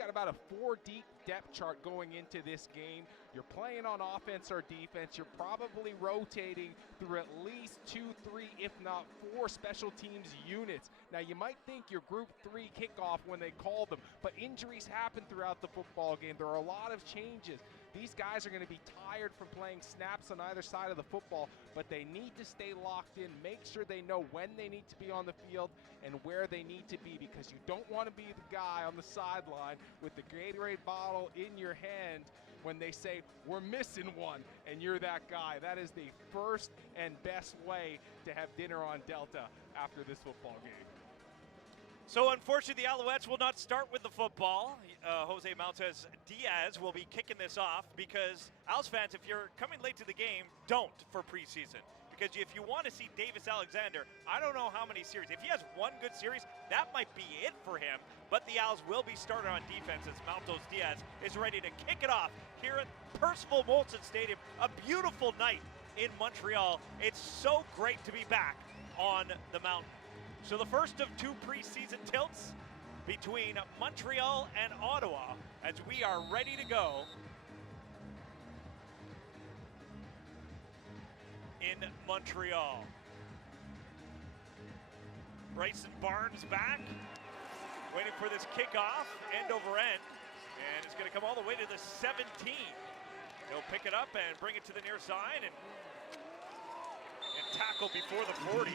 got about a 4-deep depth chart going into this game. You're playing on offense or defense. You're probably rotating through at least 2, 3, if not 4 special teams units. Now, you might think your Group 3 kickoff when they call them, but injuries happen throughout the football game. There are a lot of changes. These guys are going to be tired from playing snaps on either side of the football, but they need to stay locked in, make sure they know when they need to be on the field and where they need to be, because you don't want to be the guy on the sideline with the Gatorade bottle in your hand when they say, we're missing one, and you're that guy. That is the first and best way to have dinner on Delta after this football game. So unfortunately, the Alouettes will not start with the football. Jose Maltez Diaz will be kicking this off because, Owls fans, if you're coming late to the game, don't for preseason. Because if you want to see Davis Alexander, I don't know how many series. If he has one good series, that might be it for him. But the Owls will be starting on defense as Maltez Diaz is ready to kick it off here at Percival Molson Stadium. A beautiful night in Montreal. It's so great to be back on the mountain. So the first of 2 preseason tilts between Montreal and Ottawa as we are ready to go in Montreal. Bryson Barnes back, waiting for this kickoff, end over end, and it's going to come all the way to the 17. He'll pick it up and bring it to the near side and tackle before the 40,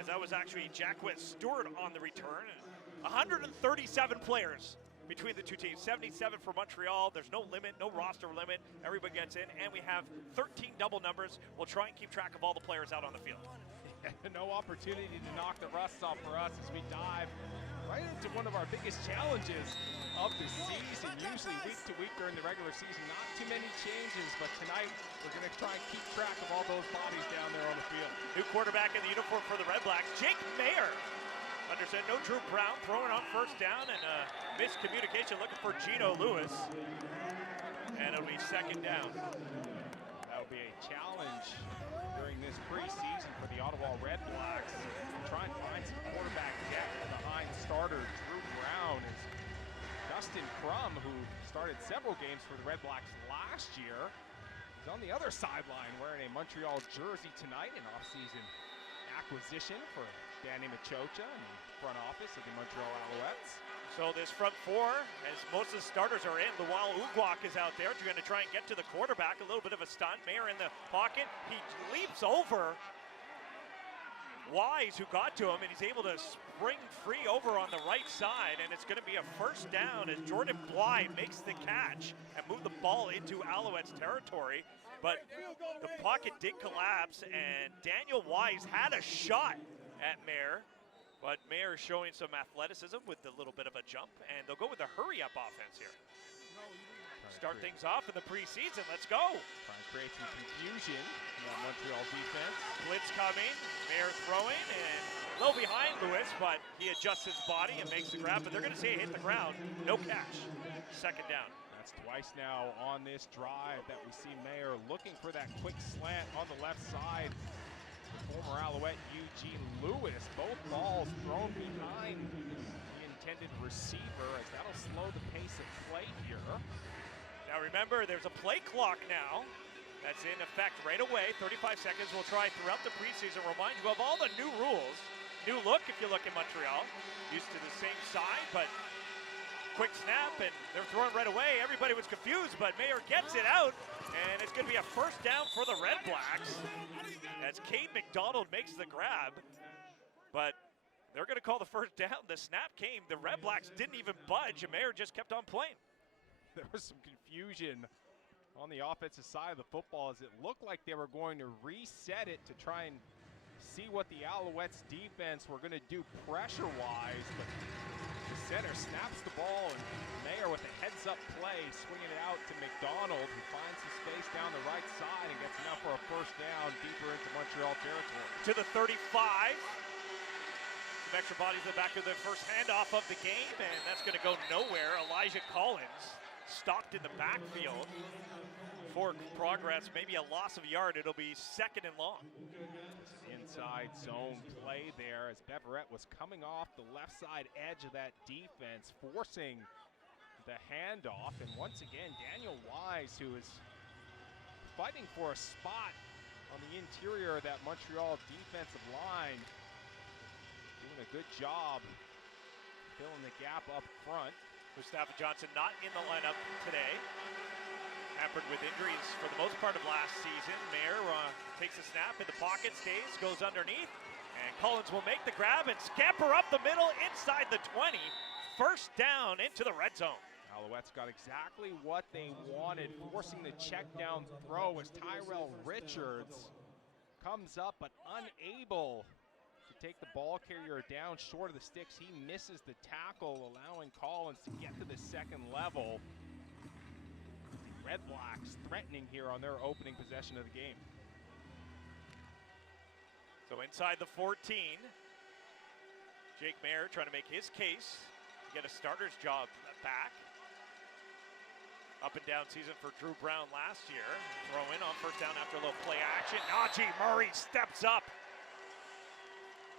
as that was actually Jacquez Stewart on the return. 137 players between the two teams, 77 for Montreal. There's no limit, no roster limit. Everybody gets in, and we have 13 double numbers. We'll try and keep track of all the players out on the field. No opportunity to knock the rust off for us as we dive right into one of our biggest challenges of the season. Usually week to week during the regular season, not too many changes, but tonight we're going to try and keep track of all those bodies down there on the field. New quarterback in the uniform for the Red Blacks, Jake Mayer. Understand, no Drew Brown, throwing on first down and miscommunication, looking for Gino Lewis. And it'll be second down. That'll be a challenge during this preseason for the Ottawa Red Blacks. Try and find some quarterback depth behind starter Drew Brown. As Justin Crum, who started several games for the Red Blacks last year, is on the other sideline wearing a Montreal jersey tonight, an off-season acquisition for Danny Machocha in the front office of the Montreal Alouettes. So this front four, as most of the starters are in, Lawal Ugwak is out there. You're going to try and get to the quarterback. A little bit of a stunt. Mayer in the pocket. He leaps over Wise, who got to him, and he's able to spring free over on the right side, and it's going to be a first down as Jordan Bly makes the catch and move the ball into Alouettes territory. But the pocket did collapse, and Daniel Wise had a shot at Mayer. But Mayer showing some athleticism with a little bit of a jump, and they'll go with a hurry-up offense here. Start things off in the preseason. Let's go. Trying to create some confusion in that Montreal defense. Blitz coming, Mayer throwing, and a little behind Lewis, but he adjusts his body and makes the grab. But they're going to say it hit the ground. No catch. Second down. That's twice now on this drive that we see Mayer looking for that quick slant on the left side. The former Alouette Eugene Lewis, both balls thrown behind the intended receiver, as that'll slow the pace of play here. Now remember, there's a play clock now that's in effect right away. 35 seconds. We'll try throughout the preseason. Remind you of all the new rules. New look if you look in Montreal. Used to the same side, but quick snap, and they're throwing right away. Everybody was confused, but Mayer gets it out, and it's going to be a first down for the Red Blacks as Cade McDonald makes the grab. But they're going to call the first down. The snap came. The Red Blacks didn't even budge, and Mayer just kept on playing. There was some confusion on the offensive side of the football as it looked like they were going to reset it to try and see what the Alouettes defense were going to do pressure-wise. But the center snaps the ball, and Mayer with a heads-up play, swinging it out to McDonald, who finds some space down the right side and gets enough for a first down deeper into Montreal territory. To the 35. Some extra bodies in the back of the first handoff of the game, and that's going to go nowhere. Elijah Collins stopped in the backfield for progress, maybe a loss of a yard. It'll be second and long. Inside zone play there as Beverette was coming off the left side edge of that defense, forcing the handoff. And once again, Daniel Wise, who is fighting for a spot on the interior of that Montreal defensive line, doing a good job filling the gap up front. Mustafa Johnson not in the lineup today. Hampered with injuries for the most part of last season. Mayer takes a snap in the pocket, stays, goes underneath, and Collins will make the grab and scamper up the middle inside the 20. First down into the red zone. Alouettes got exactly what they wanted, forcing the check down throw as Tyrell Richards comes up but unable to take the ball carrier down short of the sticks. He misses the tackle, allowing Collins to get to the second level. REDBLACKS threatening here on their opening possession of the game. So inside the 14, Jake Mayer trying to make his case to get a starter's job back. Up and down season for Drew Brown last year. Throw in on first down after a little play action. Najee Murray steps up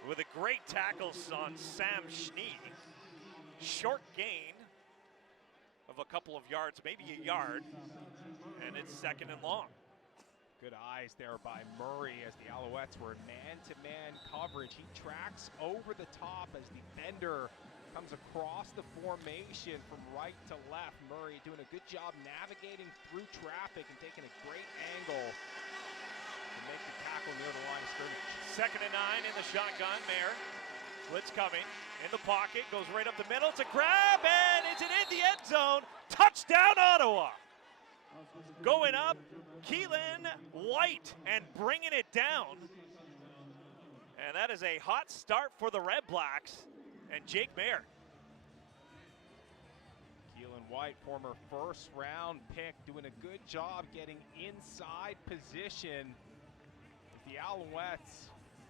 with a great tackle on Sam Schnee. Short gain of a couple of yards, maybe a yard, and it's second and long. Good eyes there by Murray as the Alouettes were in man-to-man coverage. He tracks over the top as the defender comes across the formation from right to left. Murray doing a good job navigating through traffic and taking a great angle to make the tackle near the line of scrimmage. Second and 9 in the shotgun. Mayer, blitz coming. In the pocket, goes right up the middle. It's a grab, and is it in the end zone? Touchdown, Ottawa! Going up, Keelan White, and bringing it down. And that is a hot start for the REDBLACKS and Jake Mayer. Keelan White, former first-round pick, doing a good job getting inside position. The Alouettes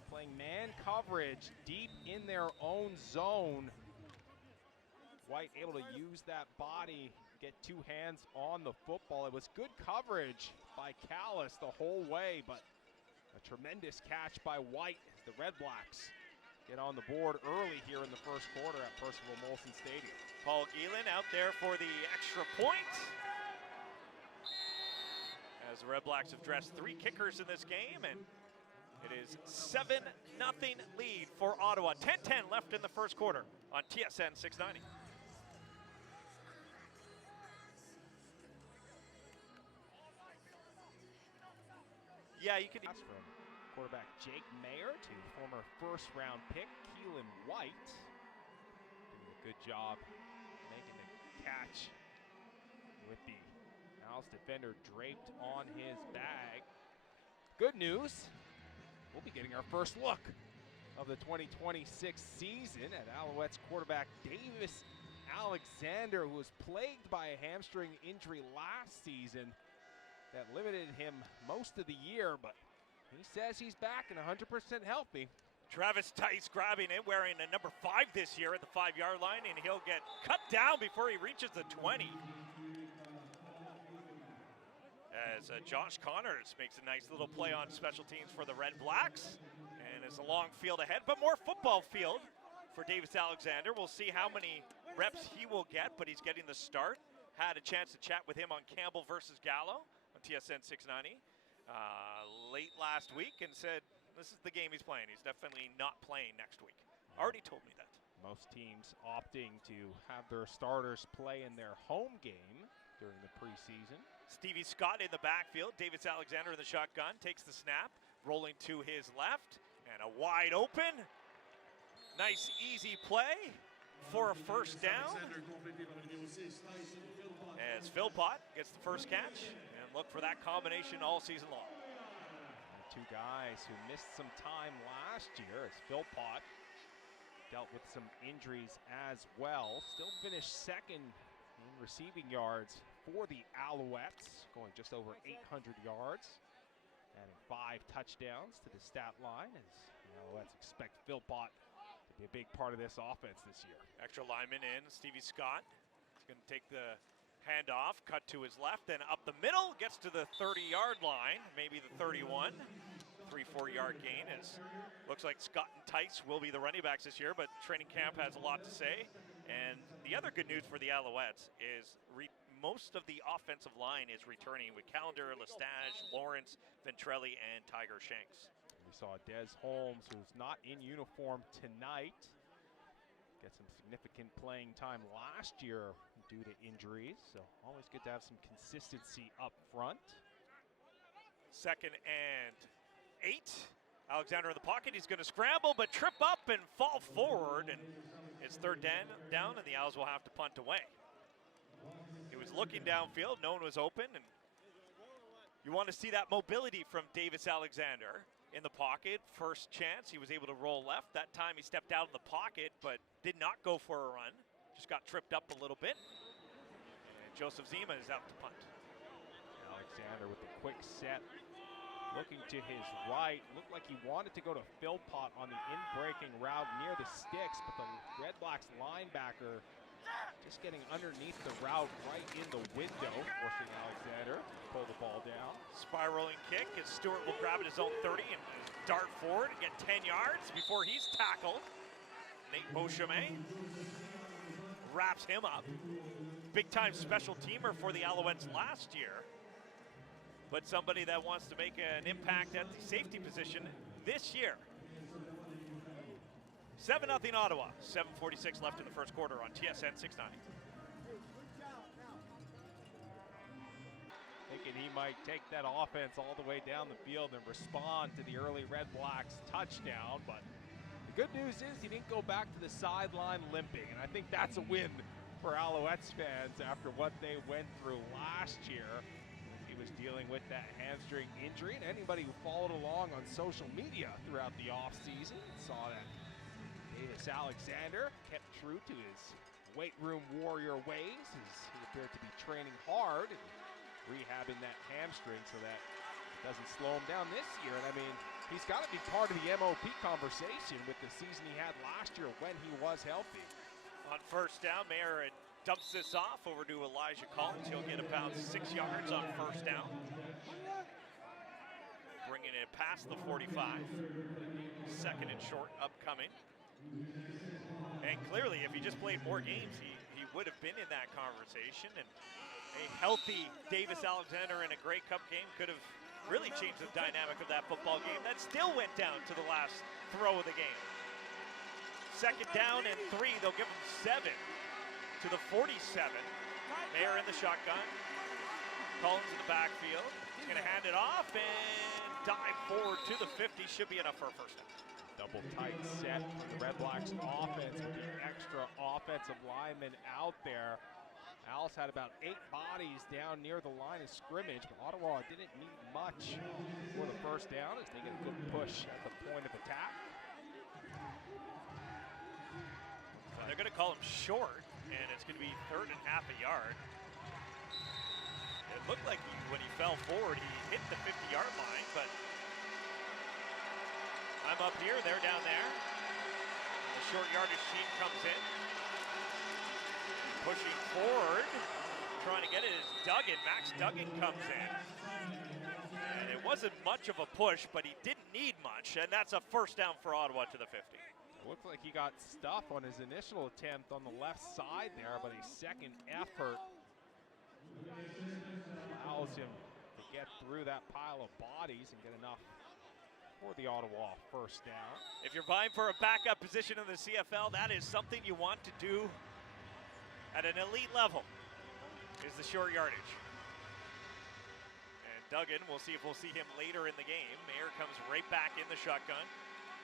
playing man coverage deep in their own zone. White able to use that body, get two hands on the football. It was good coverage by Callis the whole way, but a tremendous catch by White as the REDBLACKS get on the board early here in the first quarter at Percival Molson Stadium. Paul Geelan out there for the extra point. As the REDBLACKS have dressed 3 kickers in this game, and it is 7-0 lead for Ottawa. 10-10 left in the first quarter on TSN 690. Yeah, you could. From quarterback Jake Mayer to former first-round pick Keelan White. Doing a good job making the catch with the Owls defender draped on his bag. Good news. We'll be getting our first look of the 2026 season at Alouettes quarterback Davis Alexander, who was plagued by a hamstring injury last season that limited him most of the year, but he says he's back and 100% healthy. Travis Tice grabbing it, wearing a number 5 this year at the 5-yard line, and he'll get cut down before he reaches the 20. As Josh Connors makes a nice little play on special teams for the REDBLACKS, and it's a long field ahead, but more football field for Davis Alexander. We'll see how many reps he will get, but he's getting the start. Had a chance to chat with him on Campbell versus Gallo on TSN 690 late last week, and said this is the game he's playing. He's definitely not playing next week. Already told me that. Most teams opting to have their starters play in their home game during the preseason. Stevie Scott in the backfield. Davis Alexander in the shotgun. Takes the snap. Rolling to his left. And a wide open. Nice, easy play for a first down. As Philpott gets the first catch. And look for that combination all season long. And 2 guys who missed some time last year as Philpott dealt with some injuries as well. Still finished second in receiving yards for the Alouettes, going just over 800 yards, adding 5 touchdowns to the stat line as the Alouettes expect Philpott to be a big part of this offense this year. Extra lineman in, Stevie Scott. He's going to take the handoff, cut to his left, then up the middle, gets to the 30-yard line, maybe the 31. 3-4 yard gain. Looks like Scott and Tice will be the running backs this year, but training camp has a lot to say. And the other good news for the Alouettes is most of the offensive line is returning with Calendar, Lestage, Lawrence, Ventrelli, and Tiger Shanks. We saw Des Holmes, who's not in uniform tonight, get some significant playing time last year due to injuries. So always good to have some consistency up front. 2nd and 8. Alexander in the pocket. He's going to scramble, but trip up and fall forward. And it's 3rd down, and the Owls will have to punt away. He was looking downfield. No one was open. And you want to see that mobility from Davis Alexander in the pocket. First chance, he was able to roll left. That time he stepped out of the pocket, but did not go for a run. Just got tripped up a little bit. And Joseph Zima is out to punt. Alexander with the quick set. Looking to his right, looked like he wanted to go to Philpott on the in-breaking route near the sticks, but the Red Blacks linebacker just getting underneath the route right in the window, forcing Alexander to pull the ball down. Spiraling kick as Stewart will grab at his own 30 and dart forward and get 10 yards before he's tackled. Nate Beauchemin wraps him up. Big-time special teamer for the Alouettes last year, but somebody that wants to make an impact at the safety position this year. 7-0 Ottawa, 7:46 left in the first quarter on TSN 690. Thinking he might take that offense all the way down the field and respond to the early Red Blacks touchdown, but the good news is he didn't go back to the sideline limping, and I think that's a win for Alouettes fans after what they went through last year. Was dealing with that hamstring injury, and anybody who followed along on social media throughout the offseason saw that Davis Alexander kept true to his weight room warrior ways as he appeared to be training hard and rehabbing that hamstring so that it doesn't slow him down this year. And I mean, he's got to be part of the MOP conversation with the season he had last year when he was healthy. On 1st down, Mayer dumps this off over to Elijah Collins. He'll get about 6 yards on 1st down. Bringing it past the 45. 2nd and short upcoming. And clearly, if he just played more games, he would have been in that conversation. And a healthy Davis Alexander in a Grey Cup game could have really changed the dynamic of that football game. That still went down to the last throw of the game. 2nd down and 3. They'll give him 7. To the 47. Mayer in the shotgun. Collins in the backfield. He's going to hand it off and dive forward to the 50. Should be enough for a 1st down. Double tight set for the Red Blacks offense with the extra offensive lineman out there. Owls had about 8 bodies down near the line of scrimmage, but Ottawa didn't need much for the 1st down as they get a good push at the point of attack. Well, they're going to call him short. And it's going to be 3rd and half a yard. It looked like when he fell forward, he hit the 50-yard line, but I'm up here, they're down there. The short yardage team comes in. Pushing forward, trying to get it is Duggan. Max Duggan comes in. And it wasn't much of a push, but he didn't need much, and that's a 1st down for Ottawa to the 50. Looks like he got stuff on his initial attempt on the left side there, but a 2nd effort allows him to get through that pile of bodies and get enough for the Ottawa 1st down. If you're vying for a backup position in the CFL, that is something you want to do at an elite level, is the short yardage. And Duggan, we'll see if we'll see him later in the game. Mayer comes right back in the shotgun.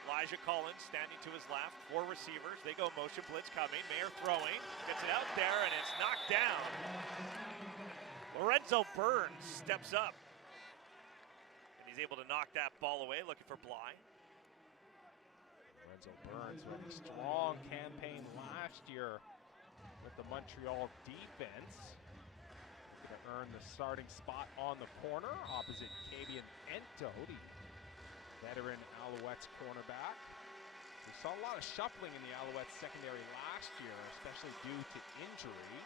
Elijah Collins standing to his left. 4 receivers. They go motion blitz coming. Mayer throwing. Gets it out there and it's knocked down. Lorenzo Burns steps up. And he's able to knock that ball away, looking for Bly. Lorenzo Burns who had a strong campaign last year with the Montreal defense. Going to earn the starting spot on the corner opposite Kabian Ento, the veteran Alouettes cornerback. We saw a lot of shuffling in the Alouettes secondary last year, especially due to injury.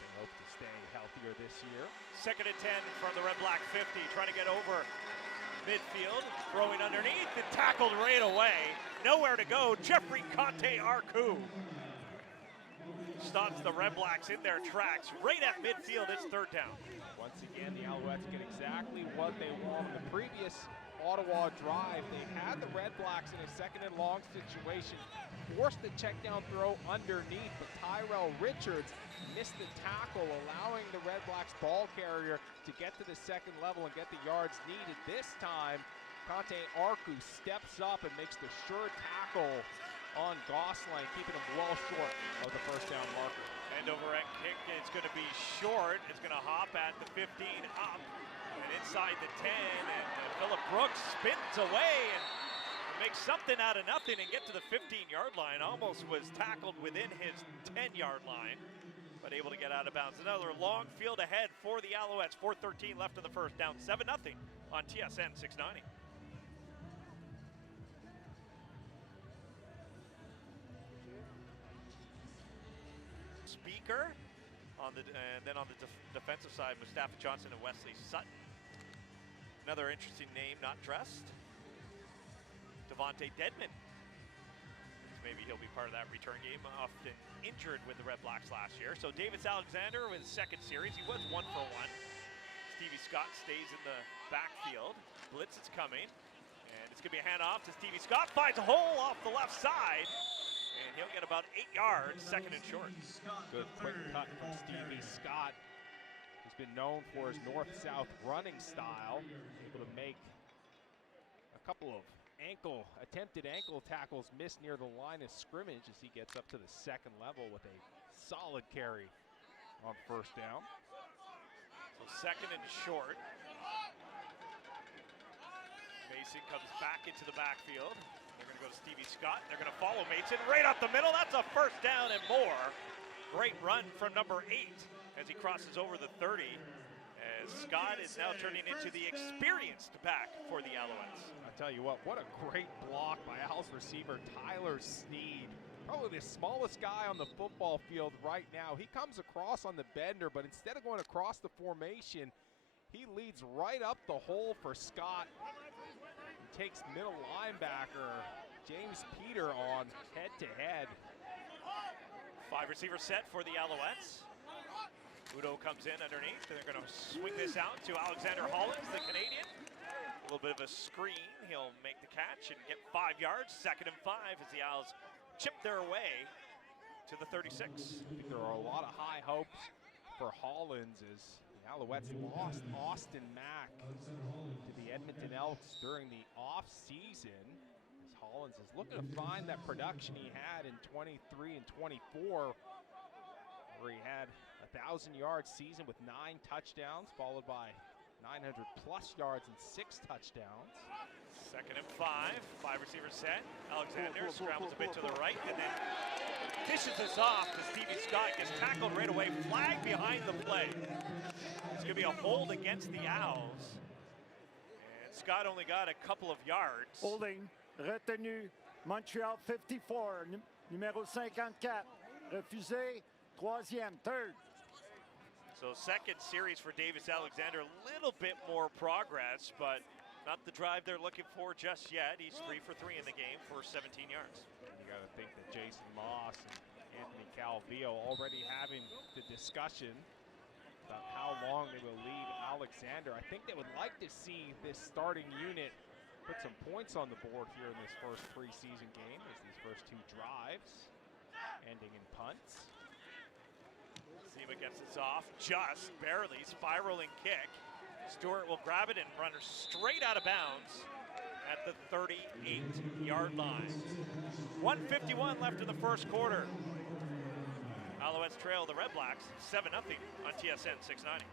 They hope to stay healthier this year. 2nd and 10 from the Red Black 50, trying to get over midfield, throwing underneath and tackled right away. Nowhere to go. Jeffrey Conte Arcu stops the REDBLACKS in their tracks. Right at midfield, it's third down. Once again, the Alouettes get exactly what they want. In the previous Ottawa drive, they had the REDBLACKS in a second and long situation, forced the check down throw underneath, but Tyrell Richards missed the tackle, allowing the REDBLACKS ball carrier to get to the second level and get the yards needed. This time, Conte Arku steps up and makes the sure tackle on Gosselin, keeping him well short of the first down marker. End over end kick, it's going to be short. It's going to hop at the 15, up and inside the 10, and Phillip Brooks spins away and makes something out of nothing and get to the 15-yard line. Almost was tackled within his 10-yard line, but able to get out of bounds. Another long field ahead for the Alouettes. 4:13 left in the first, down 7-0 on TSN 690. Speaker on the, and then on the defensive side, Mustafa Johnson and Wesley Sutton. Another interesting name not dressed, Devontae Dedman. Maybe he'll be part of that return game, often injured with the REDBLACKS last year. So Davis Alexander with his second series, he was 1 for 1. Stevie Scott stays in the backfield. Blitz is coming, and it's gonna be a handoff to Stevie Scott, finds a hole off the left side, and he'll get about 8 yards, second and short. Good quick cut from Stevie Scott, who's been known for his north-south running style, able to make a couple of attempted ankle tackles missed near the line of scrimmage as he gets up to the second level with a solid carry on first down. So second and short. Mason comes back into the backfield. They're going to go to Stevie Scott. They're going to follow Mason right up the middle. That's a first down and more. Great run from number 8 as he crosses over the 30. As Scott is now turning into the experienced back for the Alouettes. I tell you what a great block by Al's receiver, Tyler Sneed. Probably the smallest guy on the football field right now. He comes across on the bender, but instead of going across the formation, he leads right up the hole for Scott. He takes middle linebacker James Peter on head-to-head. 5 receiver set for the Alouettes. Udo comes in underneath, and they're going to swing this out to Alexander Hollins, the Canadian. A little bit of a screen. He'll make the catch and get 5 yards. Second and 5 as the Owls chip their way to the 36. I think there are a lot of high hopes for Hollins as the Alouettes lost Austin Mack to the Edmonton Elks during the off-season. As Hollins is looking to find that production he had in 23 and 24, where he had a 1,000-yard season with 9 touchdowns, followed by 900+ yards and 6 touchdowns. Second and 5, 5 receiver set. Alexander scrambles a bit to the right and then dishes this off to Stevie Scott. Gets tackled right away, flag behind the play. It's gonna be a hold against the Owls. And Scott only got a couple of yards. Holding, retenu, Montreal 54, numéro 54, refusé, troisième, third. So second series for Davis Alexander, a little bit more progress, but not the drive they're looking for just yet. He's 3 for 3 in the game for 17 yards. And you got to think that Jason Moss and Anthony Calvillo already having the discussion about how long they will leave Alexander. I think they would like to see this starting unit put some points on the board here in this first preseason game, as these first 2 drives ending in punts. Zima gets this off, just barely, spiraling kick. Stewart will grab it and run her straight out of bounds at the 38-yard line. 1:51 left in the first quarter. Alouettes trail the REDBLACKS 7-0 on TSN 690.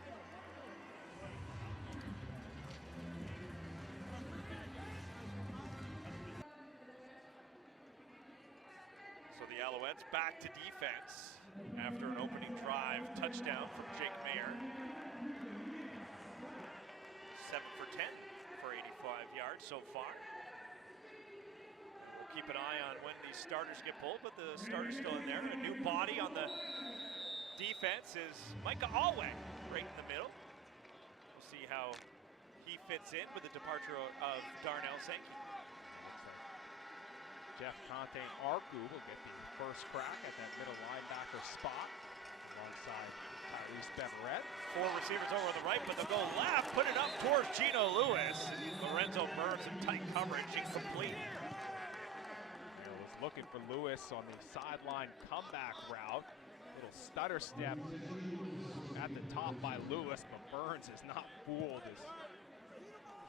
So the Alouettes back to defense after an opening drive touchdown from Jake Mayer. 7 for 10 for 85 yards so far. We'll keep an eye on when these starters get pulled, but the starter's still in there. A new body on the defense is Micah Alway right in the middle. We'll see how he fits in with the departure of Darnell Sankey. Jeff Conte and Arku will get the first crack at that middle linebacker spot alongside Tyrese Beverett. 4 receivers over on the right, but they'll go left, put it up towards Gino Lewis. Lorenzo Burns in tight coverage, incomplete. Was looking for Lewis on the sideline comeback route. Little stutter step at the top by Lewis, but Burns is not fooled.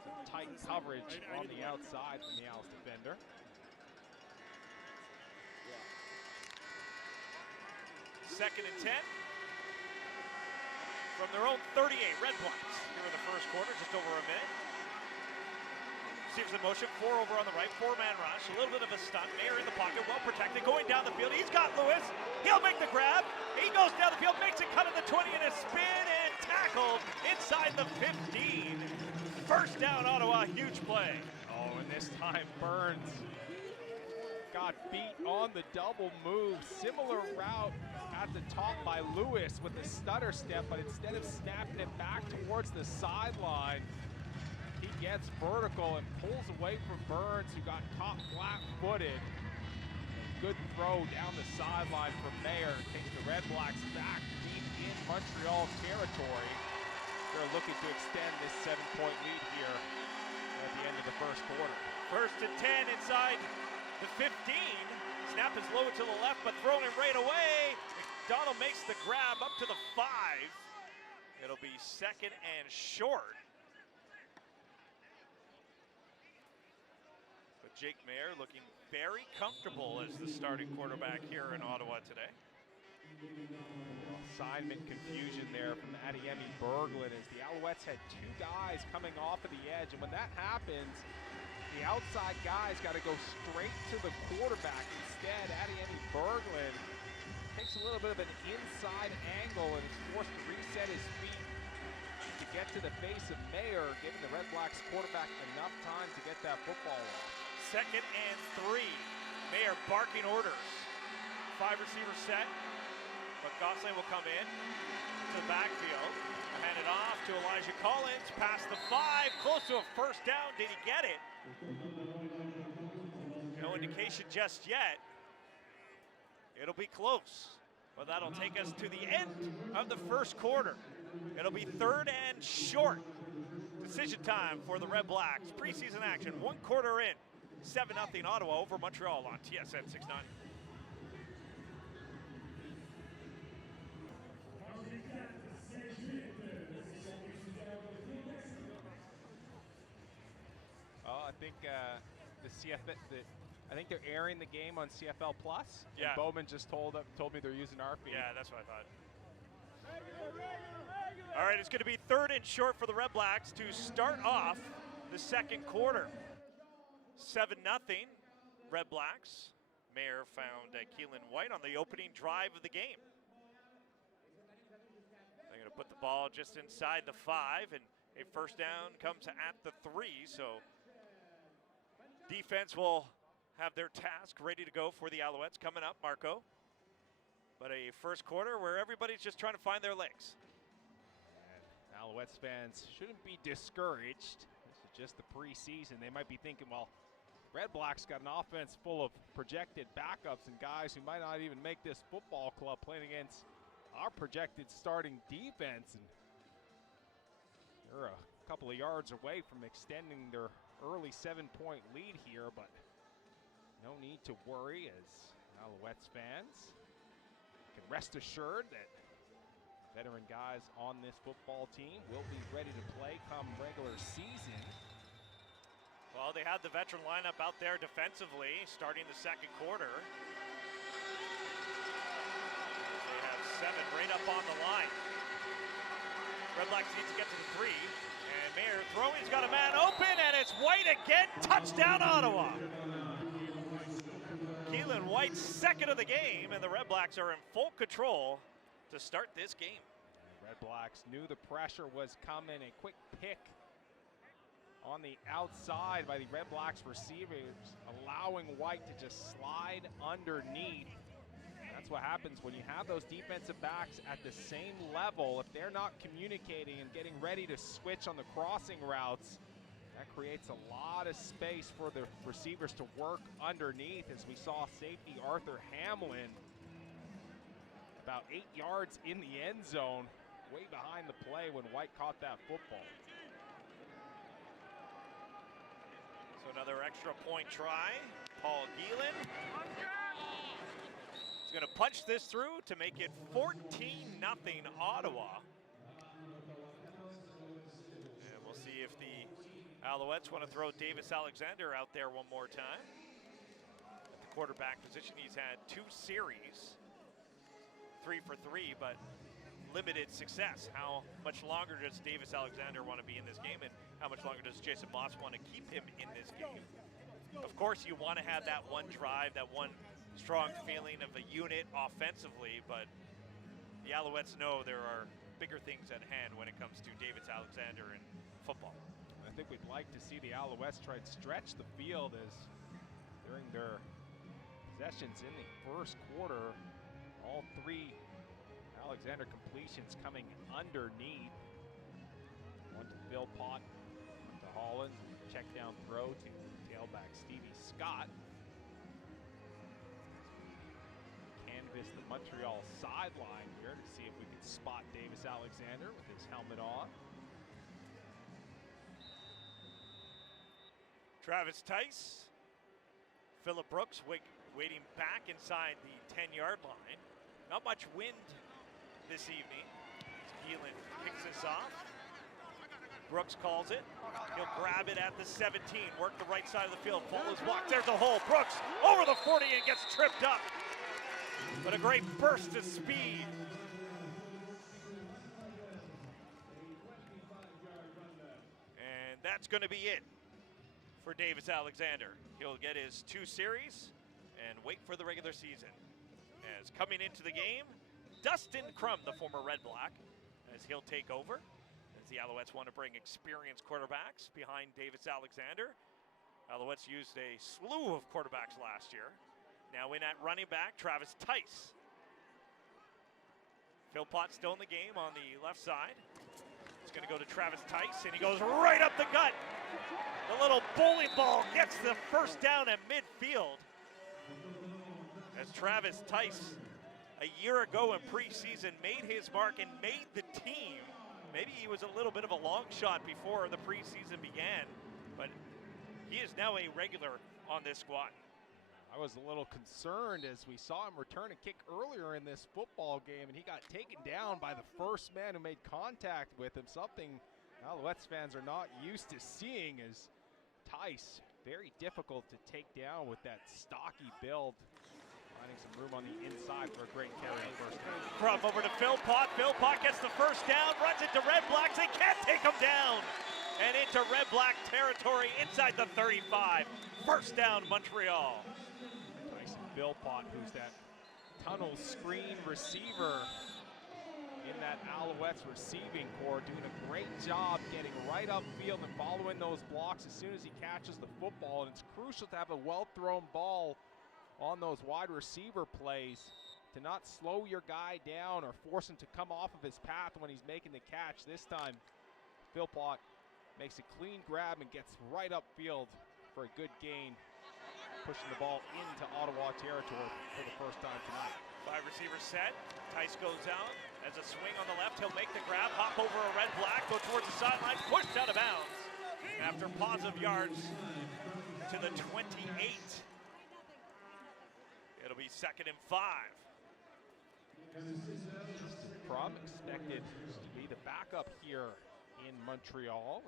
Some tight coverage on the outside from the Owls defender. Second and 10 from their own 38. REDBLACKS here in the first quarter, just over a minute. Receivers in motion, 4 over on the right, 4-man rush, a little bit of a stunt. Mayer in the pocket, well protected, going down the field. He's got Lewis. He'll make the grab. He goes down the field, makes a cut at the 20 and a spin and tackled inside the 15. First down, Ottawa, huge play. Oh, and this time Burns got beat on the double move. Similar route at the top by Lewis with a stutter step, but instead of snapping it back towards the sideline, he gets vertical and pulls away from Burns, who got caught flat-footed. Good throw down the sideline from Mayer. Takes the REDBLACKS back deep in Montreal territory. They're looking to extend this 7-point lead here at the end of the first quarter. First and 10 inside the 15. Snap is low to the left, but thrown it right away. McDonald makes the grab up to the 5. It'll be second and short. But Jake Mayer looking very comfortable as the starting quarterback here in Ottawa today. Assignment confusion there from Adiemi Berglund as the Alouettes had 2 guys coming off of the edge, and when that happens, the outside guy's got to go straight to the quarterback. Instead, Adiemi Berglund takes a little bit of an inside angle and is forced to reset his feet to get to the face of Mayer, giving the REDBLACKS quarterback enough time to get that football off. Second and 3. Mayer barking orders. 5 receivers set, but Gosselin will come in to the backfield. Hand it off to Elijah Collins, past the 5, close to a first down. Did he get it? No indication just yet. It'll be close, but that'll take us to the end of the first quarter. It'll be third and short. Decision time for the REDBLACKS. Preseason action, 1 quarter in. 7-0 Ottawa over Montreal on TSN 6-9. I think I think they're airing the game on CFL Plus. Yeah. And Bowman just told me they're using our feed. Yeah, that's what I thought. All right, it's going to be third and short for the REDBLACKS to start off the second quarter. 7-0 REDBLACKS. Mayer found Keelan White on the opening drive of the game. They're going to put the ball just inside the 5, and a first down comes at the 3, so defense will have their task ready to go for the Alouettes coming up, Marco. But a first quarter where everybody's just trying to find their legs. And Alouettes fans shouldn't be discouraged. This is just the preseason. They might be thinking, well, REDBLACKS got an offense full of projected backups and guys who might not even make this football club playing against our projected starting defense. And they're a couple of yards away from extending their early 7-point lead here, but no need to worry as Alouettes fans can rest assured that veteran guys on this football team will be ready to play come regular season. Well, they had the veteran lineup out there defensively starting the second quarter. They have 7 right up on the line. REDBLACKS needs to get to the 3. And Mayer throwing, he's got a man open, and it's White again. Touchdown, Ottawa. Keelan White, second of the game, and the REDBLACKS are in full control to start this game. REDBLACKS knew the pressure was coming. A quick pick on the outside by the REDBLACKS receivers, allowing White to just slide underneath. That's what happens when you have those defensive backs at the same level. If they're not communicating and getting ready to switch on the crossing routes, That creates a lot of space for the receivers to work underneath, as we saw safety Arthur Hamlin about 8 yards in the end zone, way behind the play when White caught that football. So another extra point try. Paul Geelan. He's going to punch this through to make it 14-0 Ottawa. And we'll see if the Alouettes want to throw Davis Alexander out there one more time. At the quarterback position, he's had 2 series, 3 for 3, but limited success. How much longer does Davis Alexander want to be in this game, and how much longer does Jason Moss want to keep him in this game? Of course, you want to have that one drive, that one strong feeling of a unit offensively, but the Alouettes know there are bigger things at hand when it comes to Davis Alexander in football. I think we'd like to see the Alouettes try to stretch the field, as during their possessions in the first quarter, all 3 Alexander completions coming underneath. One to Phil Pott, to Holland, check down throw to tailback Stevie Scott. Canvas the Montreal sideline here to see if we can spot Davis Alexander with his helmet on. Travis Tice, Phillip Brooks waiting back inside the 10-yard line. Not much wind this evening. Geelan kicks this off. Brooks calls it. He'll grab it at the 17, work the right side of the field, follows walk. There's a hole. Brooks over the 40 and gets tripped up. But a great burst of speed. And that's going to be it for Davis Alexander. He'll get his 2 series and wait for the regular season. As coming into the game, Dustin Crum, the former Red Black, as he'll take over. As the Alouettes want to bring experienced quarterbacks behind Davis Alexander. Alouettes used a slew of quarterbacks last year. Now in at running back, Travis Tice. Phil Pott still in the game on the left side. It's going to go to Travis Tice, and he goes right up the gut. The little bowling ball gets the first down at midfield. As Travis Tice, a year ago in preseason, made his mark and made the team. Maybe he was a little bit of a long shot before the preseason began, but he is now a regular on this squad. I was a little concerned as we saw him return a kick earlier in this football game, and he got taken down by the first man who made contact with him, something Alouettes fans are not used to seeing, as Tice, very difficult to take down with that stocky build. Finding some room on the inside for a great carry first down. From over to Phil Pott. Phil Pott gets the first down, runs into Red Blacks. They can't take him down. And into Red Black territory inside the 35. First down, Montreal. Nice. Phil Pott, who's that tunnel screen receiver in that Alouettes receiving core, doing a great job getting right upfield and following those blocks as soon as he catches the football. And it's crucial to have a well-thrown ball on those wide receiver plays to not slow your guy down or force him to come off of his path when he's making the catch. This time, Phil Pott makes a clean grab and gets right upfield for a good gain, pushing the ball into Ottawa territory for the first time tonight. 5 receivers set. Tice goes out. As a swing on the left, he'll make the grab, hop over a Red Black, go towards the sideline, pushed out of bounds. After positive yards to the 28. It'll be 2nd and 5. Crum expected to be the backup here in Montreal.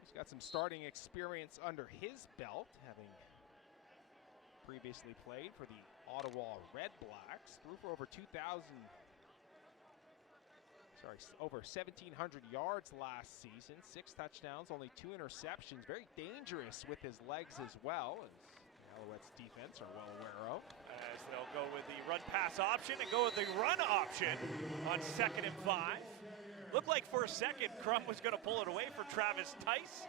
He's got some starting experience under his belt, having previously played for the Ottawa REDBLACKS. Threw for over 1,700 yards last season. 6 touchdowns, only 2 interceptions. Very dangerous with his legs as well, as Alouettes defense are well aware of. As they'll go with the run-pass option and go with the run option on 2nd and 5. Looked like for a second Crum was going to pull it away for Travis Tice,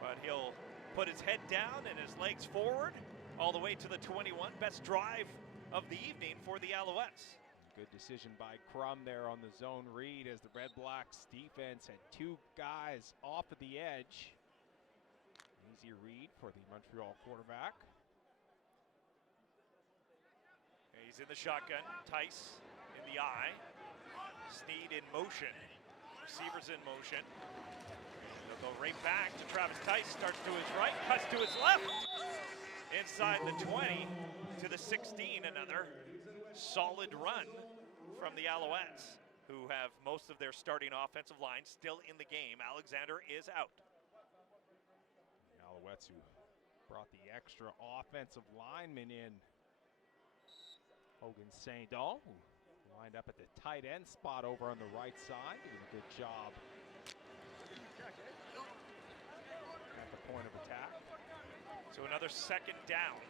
but he'll put his head down and his legs forward all the way to the 21. Best drive of the evening for the Alouettes. Good decision by Crum there on the zone read as the Red Blacks defense had two guys off of the edge. Easy read for the Montreal quarterback. He's in the shotgun. Tice in the eye. Sneed in motion. Receivers in motion. They'll go right back to Travis Tice. Starts to his right, cuts to his left. Inside the 20 to the 16. Another solid run from the Alouettes, who have most of their starting offensive line still in the game. Alexander is out. The Alouettes who brought the extra offensive lineman in. Hogan Saint-Don, who lined up at the tight end spot over on the right side, doing a good job at the point of attack. So another second down.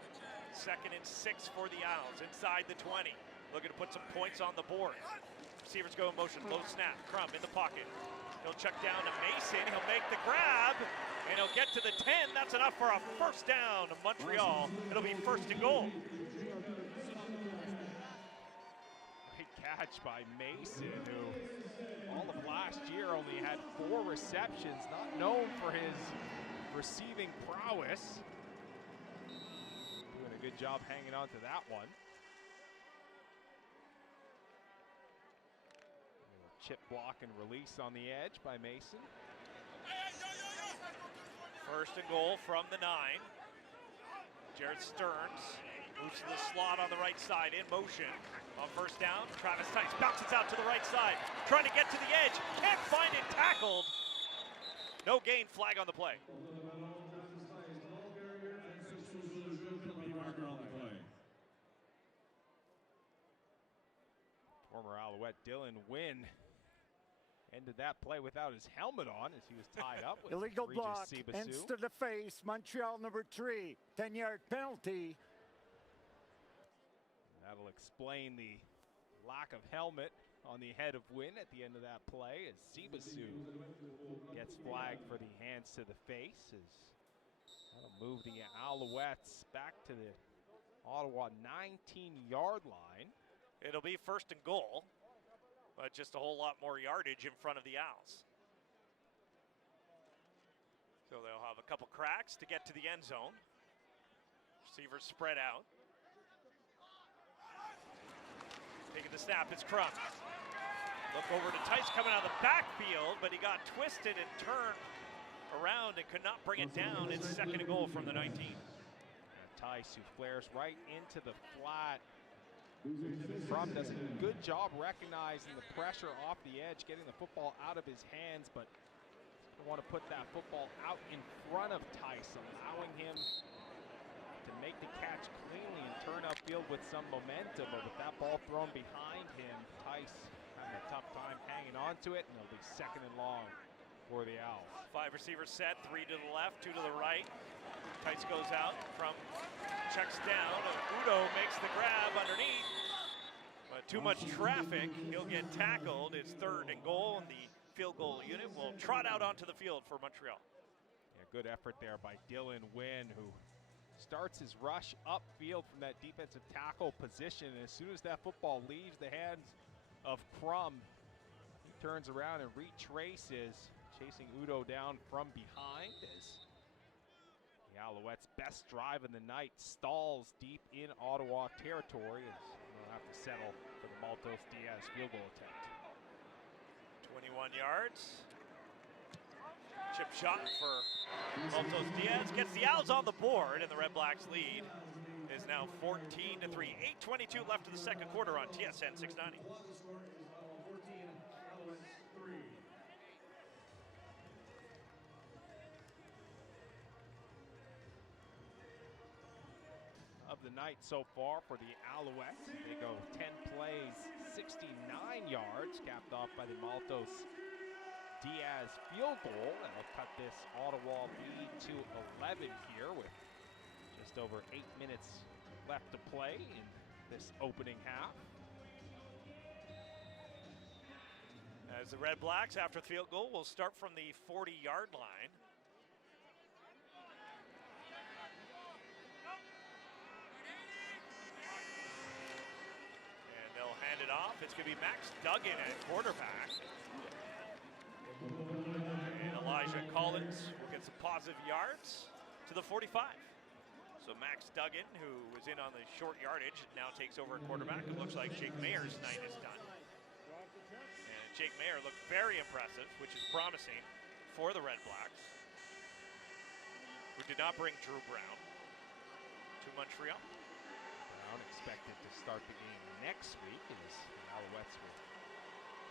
2nd and 6 for the Owls inside the 20. Looking to put some points on the board. Receivers go in motion, low snap. Crum in the pocket. He'll check down to Mason. He'll make the grab, and he'll get to the 10. That's enough for a first down to Montreal. It'll be 1st and goal. Great catch by Mason, who all of last year only had 4 receptions, not known for his receiving prowess. Doing a good job hanging on to that one. Chip block and release on the edge by Mason. 1st and goal from the 9. Jared Stearns moves to the slot on the right side in motion. On 1st down, Travis Tice bounces out to the right side, trying to get to the edge. Can't find it, tackled. No gain, flag on the play. Former Alouette Dylan Wynn ended that play without his helmet on as he was tied up with illegal Regis block, Sibasu. hands to the face, Montreal number 3, 10-yard penalty. That'll explain the lack of helmet on the head of Wynn at the end of that play as Sibasu gets flagged for the hands to the face. As that'll move the Alouettes back to the Ottawa 19-yard line. It'll be 1st and goal, but just a whole lot more yardage in front of the Owls. So they'll have a couple cracks to get to the end zone. Receivers spread out. Taking the snap, it's Crum. Look over to Tice coming out of the backfield, but he got twisted and turned around and could not bring it down. It's 2nd and goal from the 19. And Tice, who flares right into the flat. Crum does a good job recognizing the pressure off the edge, getting the football out of his hands, but I want to put that football out in front of Tice, allowing him to make the catch cleanly and turn upfield with some momentum. But with that ball thrown behind him, Tice having a tough time hanging on to it, and it'll be 2nd and long for the Owls. 5 receivers set, 3 to the left, 2 to the right. Tice goes out, from checks down, and Udo makes the grab underneath. But too much traffic, he'll get tackled. It's 3rd and goal, and the field goal unit will trot out onto the field for Montreal. Yeah, good effort there by Dylan Wynn, who starts his rush upfield from that defensive tackle position. And as soon as that football leaves the hands of Crum, he turns around and retraces, chasing Udo down from behind as the Alouettes' best drive of the night stalls deep in Ottawa territory as they'll have to settle for the Maltos Diaz field goal attempt. 21 yards. Chip shot for Maltos Diaz. Gets the Owls on the board, and the Red Blacks lead is now 14-3. 8:22 left in the 2nd quarter on TSN 690. Of the night so far for the Alouettes. They go 10 plays, 69 yards, capped off by the Maltos Diaz field goal. That'll cut this Ottawa lead to 11 here with just over 8 minutes left to play in this opening half. As the Red Blacks, after the field goal, will start from the 40-yard line. And they'll hand it off off. It's going to be Max Duggan at quarterback. And Elijah Collins will get some positive yards to the 45. So Max Duggan, who was in on the short yardage, now takes over at quarterback. It looks like Jake Mayer's night is done. And Jake Mayer looked very impressive, which is promising for the Red Blacks, who did not bring Drew Brown to Montreal. Brown expected to start the game next week as the Alouettes will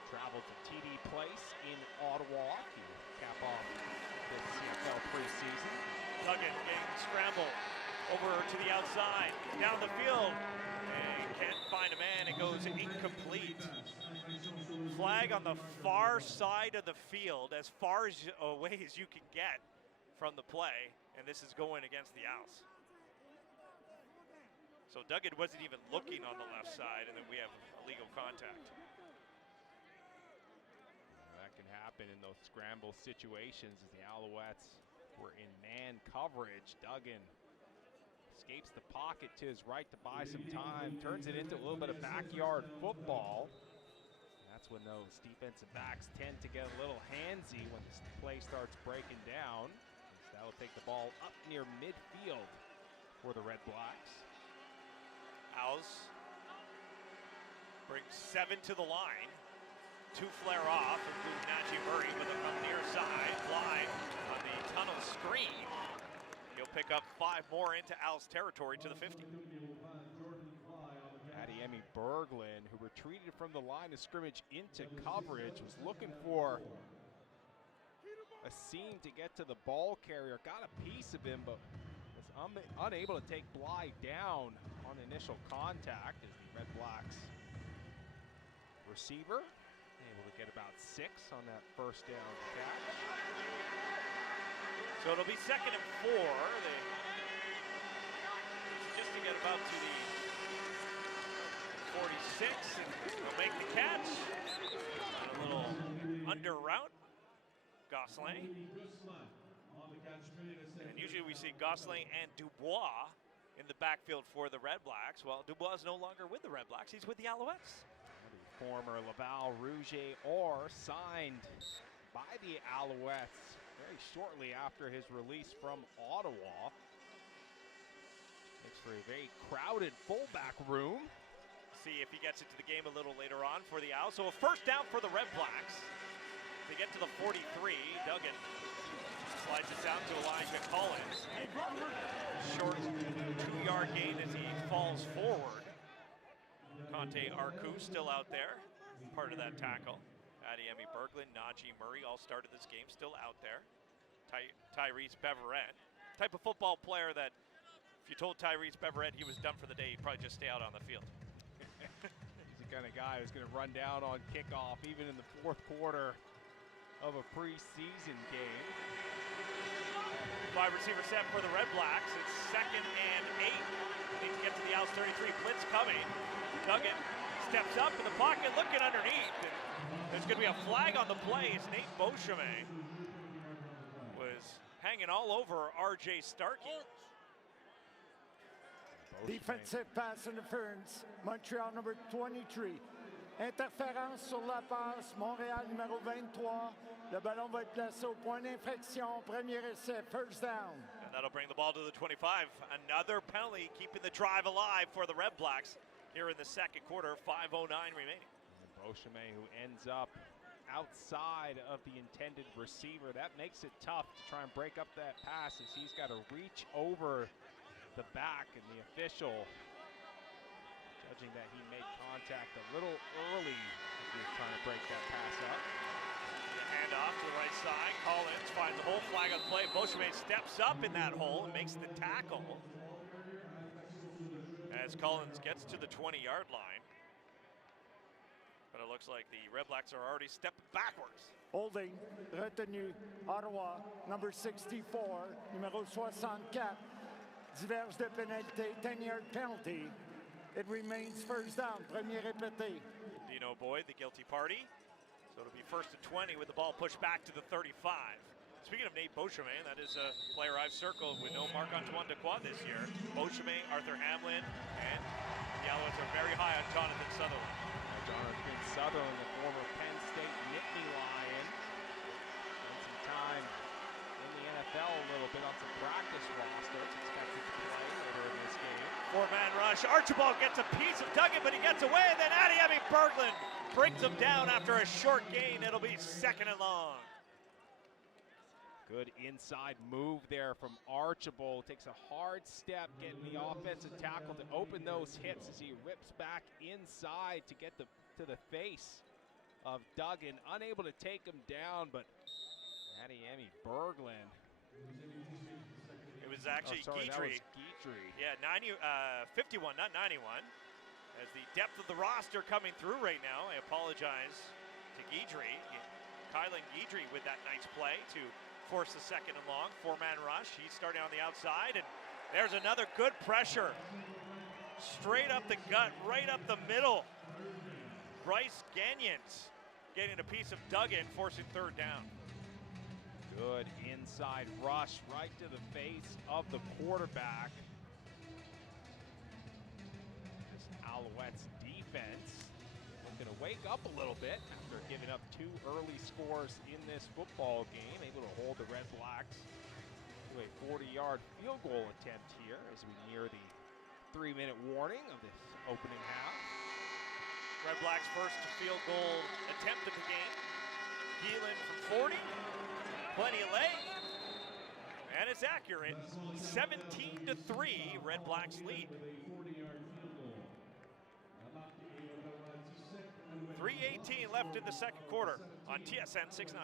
travel to TD Place in Ottawa to cap off the CFL preseason. Duggan getting scrambled over to the outside, down the field, and can't find a man. It goes incomplete. Flag on the far side of the field, as far away as you can get from the play, and this is going against the Owls. So Duggan wasn't even looking on the left side, and then we have illegal contact. That can happen in those scramble situations as the Alouettes were in man coverage. Duggan escapes the pocket to his right to buy some time, turns it into a little bit of backyard football. And that's when those defensive backs tend to get a little handsy when this play starts breaking down. That will take the ball up near midfield for the Red Blacks. Owls bring 7 to the line. 2 flare off, including Najee Murray, but they'll come near side. Fly on the tunnel screen. He'll pick up 5 more into Owls territory to the 50. Adiemi Berglund, who retreated from the line of scrimmage into coverage, was looking for a seam to get to the ball carrier. Got a piece of him, but was unable to take Bly down on initial contact as the Red Blacks receiver able to get about 6 on that first down catch. So it'll be 2nd and 4. They just to get about to the 46, and they'll make the catch. A little under route. Gosselin. And usually we see Gosselin and Dubois in the backfield for the Red Blacks. Well, Dubois is no longer with the Red Blacks. He's with the Alouettes. Former Laval Rouge or signed by the Alouettes very shortly after his release from Ottawa. Makes for a very crowded fullback room. See if he gets into the game a little later on for the Owls. So a first down for the Red Blacks. They get to the 43. Duggan slides it down to Elijah Collins. Short 2-yard gain as he falls forward. Conte Arcu still out there, part of that tackle. Adiemi Berglund, Najee Murray all started this game, still out there. Tyrese Beverette, type of football player that if you told Tyrese Beverette he was done for the day, he'd probably just stay out on the field. He's the kind of guy who's going to run down on kickoff even in the 4th quarter of a preseason game. 5 receiver set for the Red Blacks. It's 2nd and 8. Need to get to the Owls 33. Blitz coming. Duggan steps up in the pocket, looking underneath. And there's going to be a flag on the play as Nate Beauchemin was hanging all over R.J. Starkey. Defensive pass interference, Montreal number 23. Interférence sur la passe, Montréal numéro 23. Le ballon va être placé au point d'infraction. Premier essai, first down. And that'll bring the ball to the 25. Another penalty keeping the drive alive for the Red Blacks here in the 2nd quarter. 5:09 remaining. Beauchemin, who ends up outside of the intended receiver. That makes it tough to try and break up that pass as he's got to reach over the back, and the official judging that he made contact a little early as he was trying to break that pass up. The handoff to the right side. Collins finds the hole, flag on the play. Beauchemin steps up in that hole and makes the tackle as Collins gets to the 20-yard line. But it looks like the Red Blacks are already stepping backwards. Holding, retenu, Ottawa, number 64, numéro 64. Diverge de pénalité, 10-yard penalty. It remains first down, premier répété. Dino Boyd, the guilty party. So it'll be 1st and 20 with the ball pushed back to the 35. Speaking of Nate Beauchemin, that is a player I've circled with no Marc-Antoine Dequoy this year. Beauchemin, Arthur Hamlin, and the Alouettes are very high on Jonathan Sutherland. Jonathan Four-man rush. Archibald gets a piece of Duggan, but he gets away, and then Adiemi Berglund brings him down after a short gain. It'll be second and long. Good inside move there from Archibald. Takes a hard step getting the offensive tackle to open those hits as he rips back inside to get to the face of Duggan. Unable to take him down, but Adiemi Berglund. It was actually Guidry. Yeah, 51, not 91. As the depth of the roster coming through right now, I apologize to Guidry. Kylan Guidry with that nice play to force the second and long. Four-man rush. He's starting on the outside, and there's another good pressure. Straight up the gut, right up the middle. Bryce Gagnons getting a piece of Duggan, forcing third down. Good inside rush right to the face of the quarterback. This Alouettes defense looking to wake up a little bit after giving up 2 early scores in this football game. Able to hold the REDBLACKS to a 40-yard field goal attempt here as we near the 3-minute warning of this opening half. REDBLACKS' first field goal attempt of the game. Gielan from 40. Plenty of leg, and it's accurate. 17-3, REDBLACKS lead. 3:18 left in the second quarter on TSN 6-9.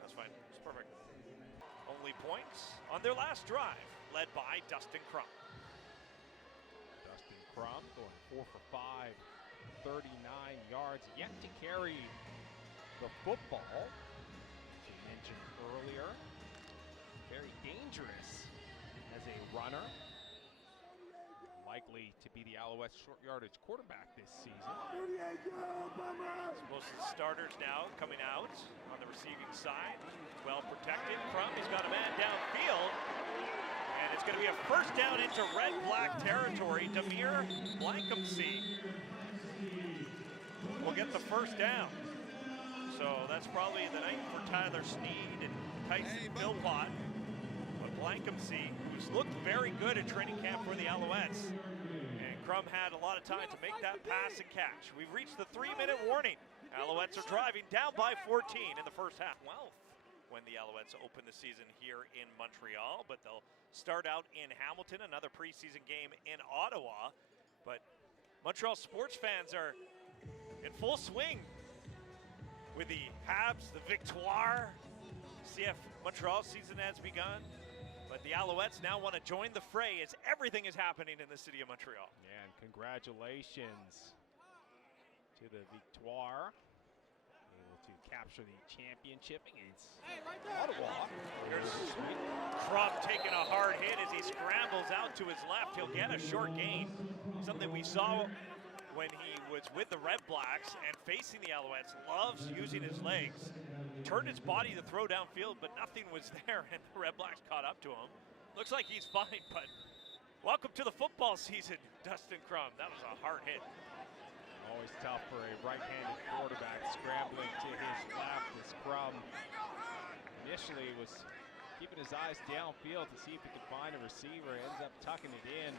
That's fine, it's perfect. Only points on their last drive, led by Dustin Crum. Dustin Crum going 4 for 5, 39 yards, yet to carry the football, as you mentioned earlier. Very dangerous as a runner. Likely to be the Alouettes short yardage quarterback this season. Most of the starters now coming out on the receiving side. Well protected. Crum, he's got a man downfield. And it's going to be a first down into REDBLACK territory. Demir Blankumsey will get the first down. So that's probably the night for Tyler Sneed and Tyson Philpott. But Blankumsey, who's looked very good at training camp for the Alouettes. And Crum had a lot of time to make that pass and catch. We've reached the 3-minute warning. Alouettes are driving down by 14 in the first half. Well, when the Alouettes open the season here in Montreal, but they'll start out in Hamilton, another preseason game in Ottawa. But Montreal sports fans are in full swing with the Habs, the Victoire. CF Montreal season has begun, but the Alouettes now want to join the fray as everything is happening in the city of Montreal. Yeah, and congratulations to the Victoire. Able to capture the championship against Ottawa. Here's Crum taking a hard hit as he scrambles out to his left. He'll get a short gain, something we saw when he was with the REDBLACKS and facing the Alouettes. Loves using his legs. Turned his body to throw downfield, but nothing was there, and the REDBLACKS caught up to him. Looks like he's fine, but welcome to the football season, Dustin Crum. That was a hard hit. Always tough for a right-handed quarterback scrambling to his left as Crum initially was keeping his eyes downfield to see if he could find a receiver. Ends up tucking it in.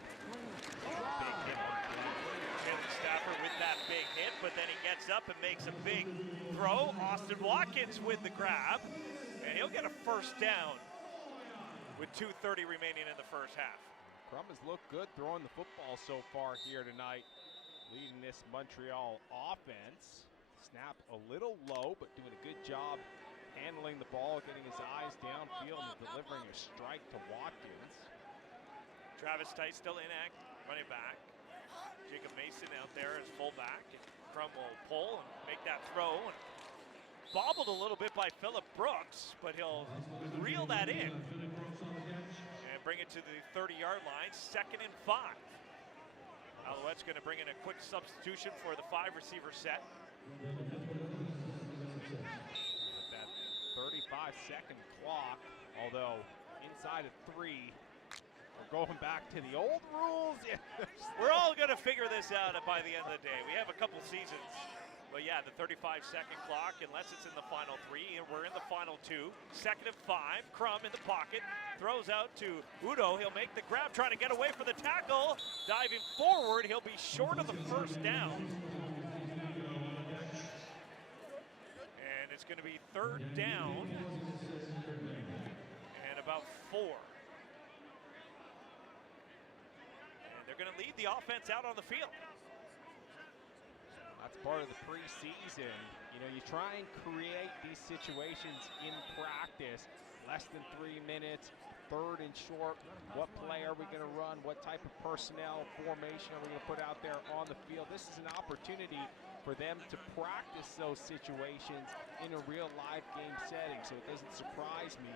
Big hit on the Jalen Stafford with that big hit, but then he gets up and makes a big throw. Austin Watkins with the grab, and he'll get a first down with 2:30 remaining in the first half. Crum has looked good throwing the football so far here tonight, leading this Montreal offense. Snap a little low, but doing a good job handling the ball, getting his eyes downfield and delivering a strike to Watkins. Travis Tice still inactive, running back. Jacob Mason out there as fullback. And Crum will pull and make that throw. And bobbled a little bit by Phillip Brooks, but he'll reel that in and bring it to the 30-yard line. 2nd and 5. Alouette's going to bring in a quick substitution for the 5-receiver set. 35-second clock, although inside of 3, we're going back to the old rules. We're all going to figure this out by the end of the day. We have a couple seasons, but yeah, the 35-second clock, unless it's in the final 3, and we're in the final 2. 2nd and 5, Crum in the pocket, throws out to Udo. He'll make the grab, trying to get away from the tackle. Diving forward, he'll be short of the first down. And it's going to be third down and about 4. And they're going to lead the offense out on the field. That's part of the preseason. You know, you try and create these situations in practice. Less than 3 minutes, third and short. What play are we going to run? What type of personnel formation are we going to put out there on the field? This is an opportunity for them to practice those situations in a real live game setting. So it doesn't surprise me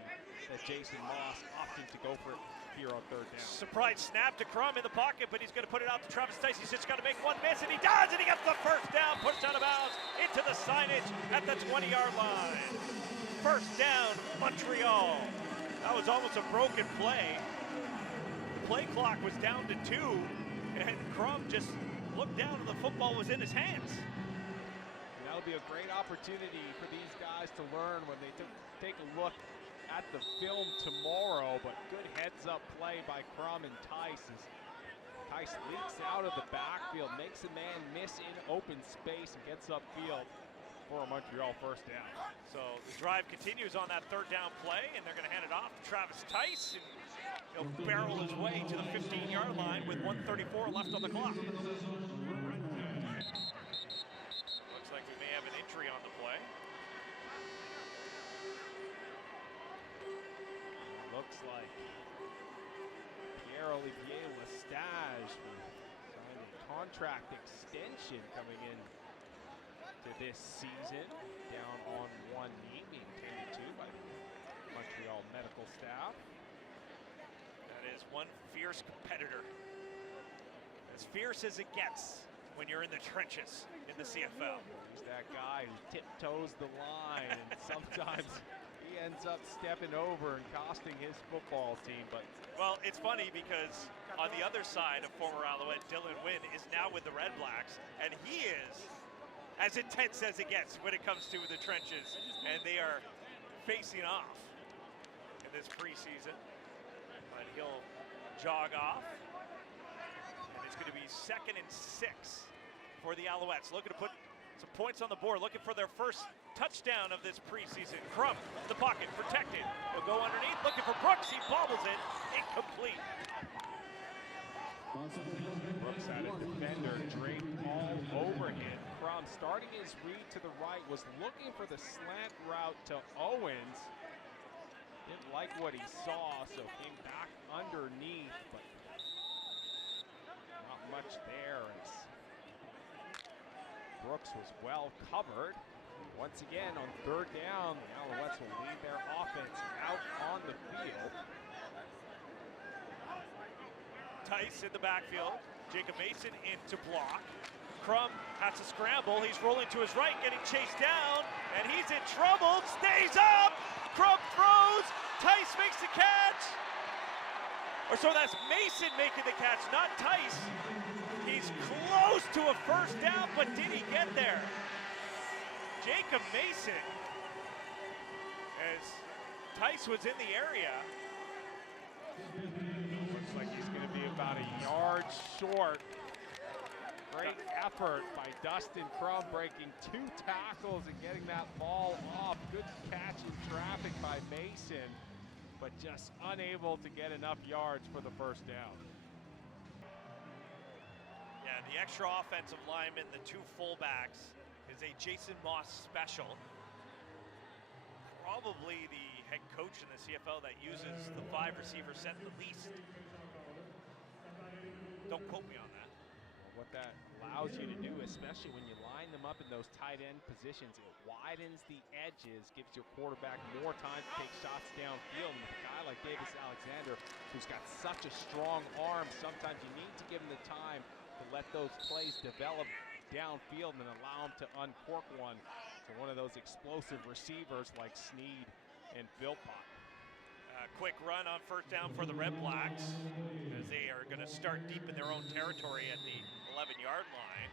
that Jason Moss opted to go for it here on third down. Surprise snap to Crum in the pocket, but he's going to put it out to Travis Tice. He's just got to make one miss, and he does, and he gets the first down, pushed out of bounds into the signage at the 20-yard line. First down, Montreal. That was almost a broken play. The play clock was down to 2, and Crum just looked down, and the football was in his hands. That'll be a great opportunity for these guys to learn when they take a look at the film tomorrow, but good heads-up play by Crum and Tice as Tice leaks out of the backfield, makes a man miss in open space, and gets upfield for a Montreal first down. So the drive continues on that third down play, and they're going to hand it off to Travis Tice, and he'll barrel his way to the 15-yard line with 1:34 left on the clock. Looks like we may have an injury on the play. Looks like Pierre-Olivier Lestage signed a contract extension coming in to this season, down on one knee, being tended to by the Montreal medical staff. That is one fierce competitor. As fierce as it gets when you're in the trenches in the CFL. He's that guy who tiptoes the line, and sometimes he ends up stepping over and costing his football team. But well, it's funny because on the other side of former Alouette, Dylan Wynn is now with the REDBLACKS, and he is as intense as it gets when it comes to the trenches, and they are facing off in this preseason. But he'll jog off, and it's going to be 2nd and 6 for the Alouettes, looking to put some points on the board, looking for their first touchdown of this preseason. Crum, the pocket, protected. He'll go underneath, looking for Brooks. He bobbles it, incomplete. Brooks had a defender draped all over him. Crum, starting his read to the right, was looking for the slant route to Owens. Didn't like what he saw, so came back underneath, but not much there as Brooks was well covered. Once again, on third down, the Alouettes will lead their offense out on the field. Tice in the backfield. Jacob Mason in to block. Crum has to scramble. He's rolling to his right, getting chased down, and he's in trouble. Stays up. Crum throws. Tice makes the catch. Or so that's Mason making the catch, not Tice. He's close to a first down, but did he get there? Jacob Mason, as Tice was in the area. Looks like he's going to be about a yard short. Great effort by Dustin Crum, breaking 2 tackles and getting that ball off. Good catch in traffic by Mason, but just unable to get enough yards for the first down. Yeah, the extra offensive lineman, the 2 fullbacks, is a Jason Moss special. Probably the head coach in the CFL that uses the 5 receiver set the least. Don't quote me on that. What that allows you to do, especially when you line them up in those tight end positions, it widens the edges, gives your quarterback more time to take shots downfield. And with a guy like Davis Alexander, who's got such a strong arm, sometimes you need to give him the time to let those plays develop downfield and allow him to uncork one for one of those explosive receivers like Sneed and Philpott. Quick run on first down for the REDBLACKS as they are going to start deep in their own territory at the 11-yard line.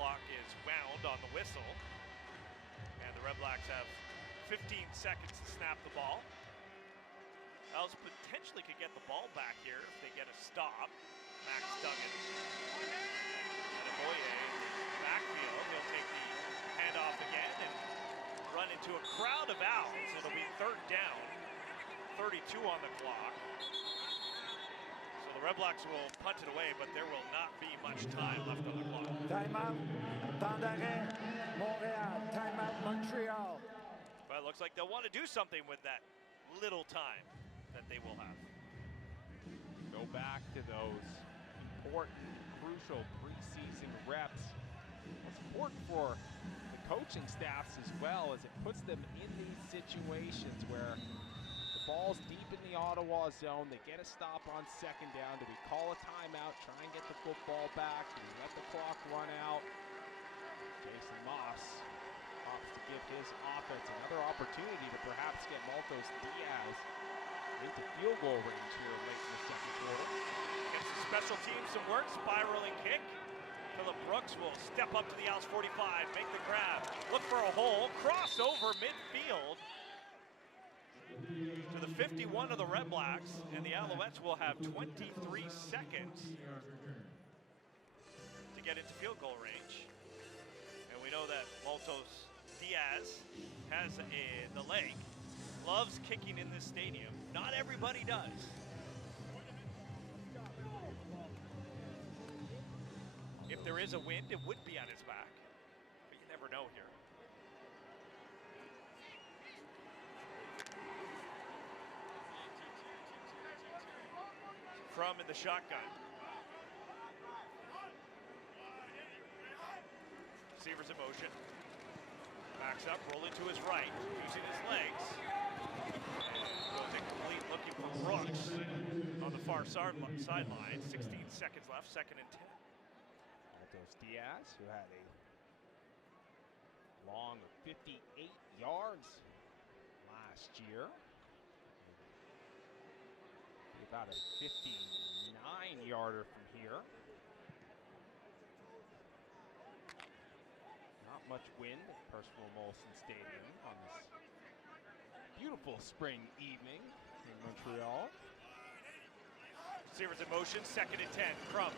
Clock is wound on the whistle, and the REDBLACKS have 15 seconds to snap the ball. Owls potentially could get the ball back here if they get a stop. Max Duggan. And Aboye, backfield. He'll take the handoff again and run into a crowd of Owls. It'll be third down. 32 on the clock. So the REDBLACKS will punt it away, but there will not be much time left on the clock. Timeout. Temps d'arrêt. Montréal. Timeout. Montreal. But it looks like they'll want to do something with that little time that they will have. Go back to those important, crucial preseason reps. It's important for the coaching staffs as well, as it puts them in these situations where the ball's deep in the Ottawa zone. They get a stop on second down. Do we call a timeout, try and get the football back? Do we let the clock run out? Jason Moss opts to give his offense another opportunity to perhaps get Maltos Diaz into field goal range here late in the second quarter. Gets the special teams some work, spiraling kick. Phillip Brooks will step up to the Owls 45, make the grab, look for a hole, cross over midfield to the 51 of the REDBLACKS, and the Alouettes will have 23 seconds to get into field goal range. And we know that Maltos Diaz has the leg, loves kicking in this stadium. Not everybody does. If there is a wind, it would be on his back, but you never know here. From in the shotgun. Receivers in motion. Backs up, rolling to his right, using his legs. Goes incomplete, looking for Brooks on the far sideline. 16 seconds left, second and 10. Maltos Diaz, who had a long 58 yards last year. About a 59-yarder from here. Not much wind at Percival Molson Stadium on this beautiful spring evening in Montreal. Receivers in motion, second and 10. Crumb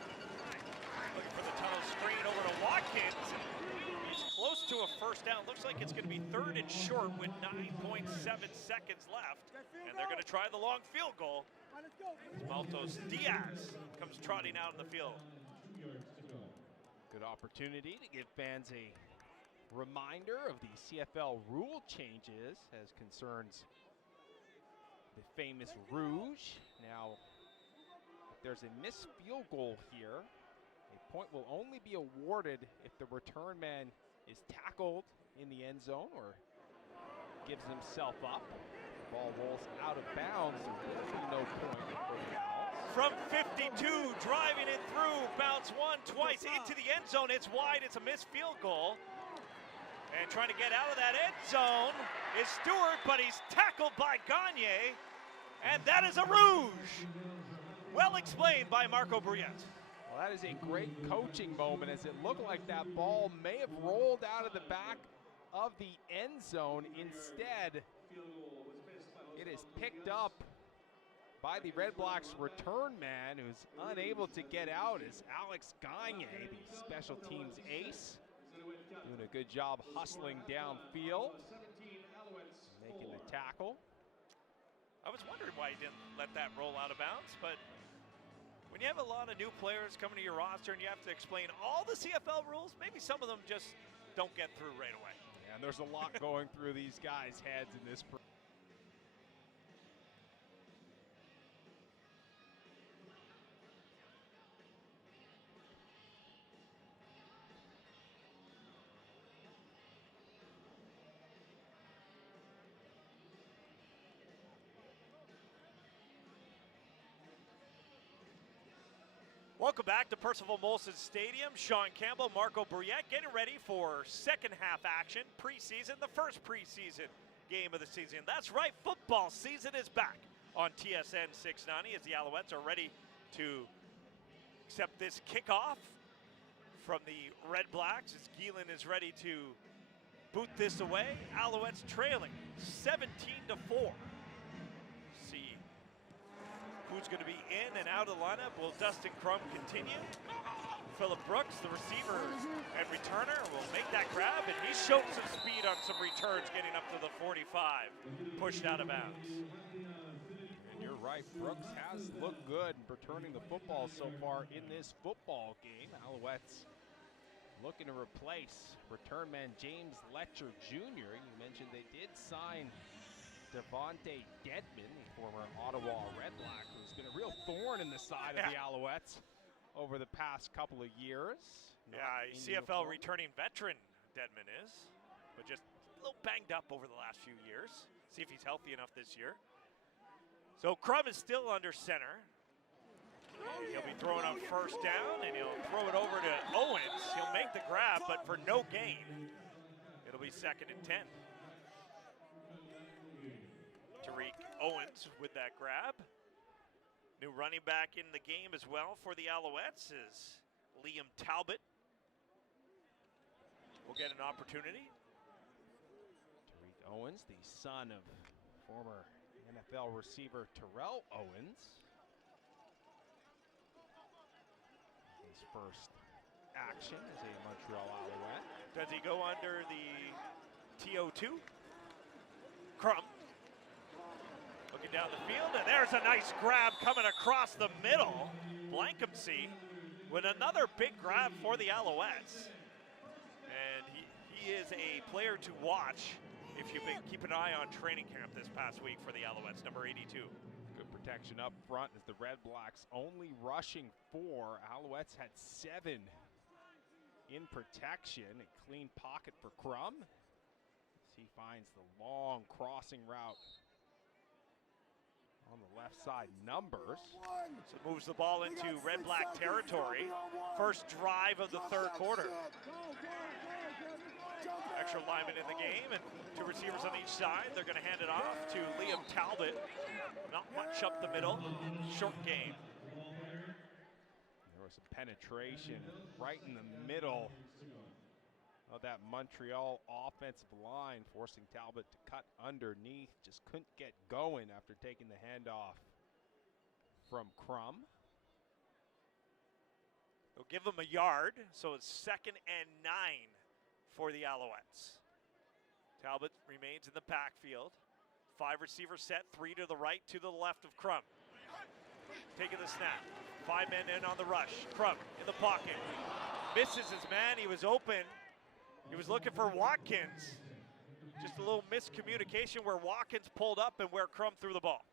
looking for the tunnel screen over to Watkins. He's close to a first down. Looks like it's going to be third and short with 9.7 seconds left. And they're going to try the long field goal. Maltos Diaz comes trotting out in the field. Good opportunity to give fans a reminder of the CFL rule changes as concerns the famous Rouge. Now, if there's a missed field goal here, a point will only be awarded if the return man is tackled in the end zone or gives himself up. The ball rolls out of bounds, so there will be no point for the Owls. From 52, driving it through, bounce one, twice into the end zone. It's wide, it's a missed field goal. And trying to get out of that end zone is Stewart, but he's tackled by Gagne. And that is a Rouge. Well explained by Marco Bruyette. Well, that is a great coaching moment, as it looked like that ball may have rolled out of the back of the end zone. Instead, it is picked up by the REDBLACKS return man, who's unable to get out, is Alex Gagne, the special teams ace. Doing a good job hustling downfield, making the tackle. I was wondering why he didn't let that roll out of bounds, but when you have a lot of new players coming to your roster and you have to explain all the CFL rules, maybe some of them just don't get through right away. Yeah, and there's a lot going through these guys' heads in this. Welcome back to Percival Molson Stadium. Sean Campbell, Marco Bruyette getting ready for second half action, preseason, the first preseason game of the season. That's right, football season is back on TSN 690 as the Alouettes are ready to accept this kickoff from the REDBLACKS as Geelan is ready to boot this away. Alouettes trailing 17-4. See Who's going to be in and out of the lineup? Will Dustin Crum continue? Phillip Brooks, the receiver and returner, will make that grab, and he showed some speed on some returns getting up to the 45, pushed out of bounds. And you're right, Brooks has looked good returning the football so far in this football game. Alouettes looking to replace return man James Letcher Jr. You mentioned they did sign Devontae Dedman, the former Ottawa REDBLACKS, who's been a real thorn in the side of the Alouettes over the past couple of years. CFL returning veteran Dedman is, but just a little banged up over the last few years. See if he's healthy enough this year. So Crum is still under center. He'll be throwing on first down, and he'll throw it over to Owens. He'll make the grab, but for no gain. It'll be 2nd and 10. Tariq Owens with that grab. New running back in the game as well for the Alouettes is Liam Talbot. Will get an opportunity. Tariq Owens, the son of former NFL receiver Terrell Owens. His first action as a Montreal Alouette. Does he go under the TO2? Crum. Looking down the field, and there's a nice grab coming across the middle. Blankensee with another big grab for the Alouettes. And he is a player to watch if you've been keeping an eye on training camp this past week for the Alouettes, number 82. Good protection up front as the REDBLACKS only rushing 4. Alouettes had 7 in protection. A clean pocket for Crum as he finds the long crossing route on the left side. Numbers. So moves the ball into REDBLACK territory. First drive of the third quarter. Extra lineman in the game and 2 receivers on each side. They're going to hand it off to Liam Talbot. Not much up the middle. Short game. There was some penetration right in the middle of that Montreal offensive line, forcing Talbot to cut underneath. Just couldn't get going after taking the handoff from Crum. They'll give him a yard, so it's 2nd and 9 for the Alouettes. Talbot remains in the backfield. 5 receiver set, 3 to the right, 2 to the left of Crum. Taking the snap. 5 men in on the rush. Crum in the pocket. Misses his man. He was open. He was looking for Watkins. Just a little miscommunication where Watkins pulled up and where Crum threw the ball.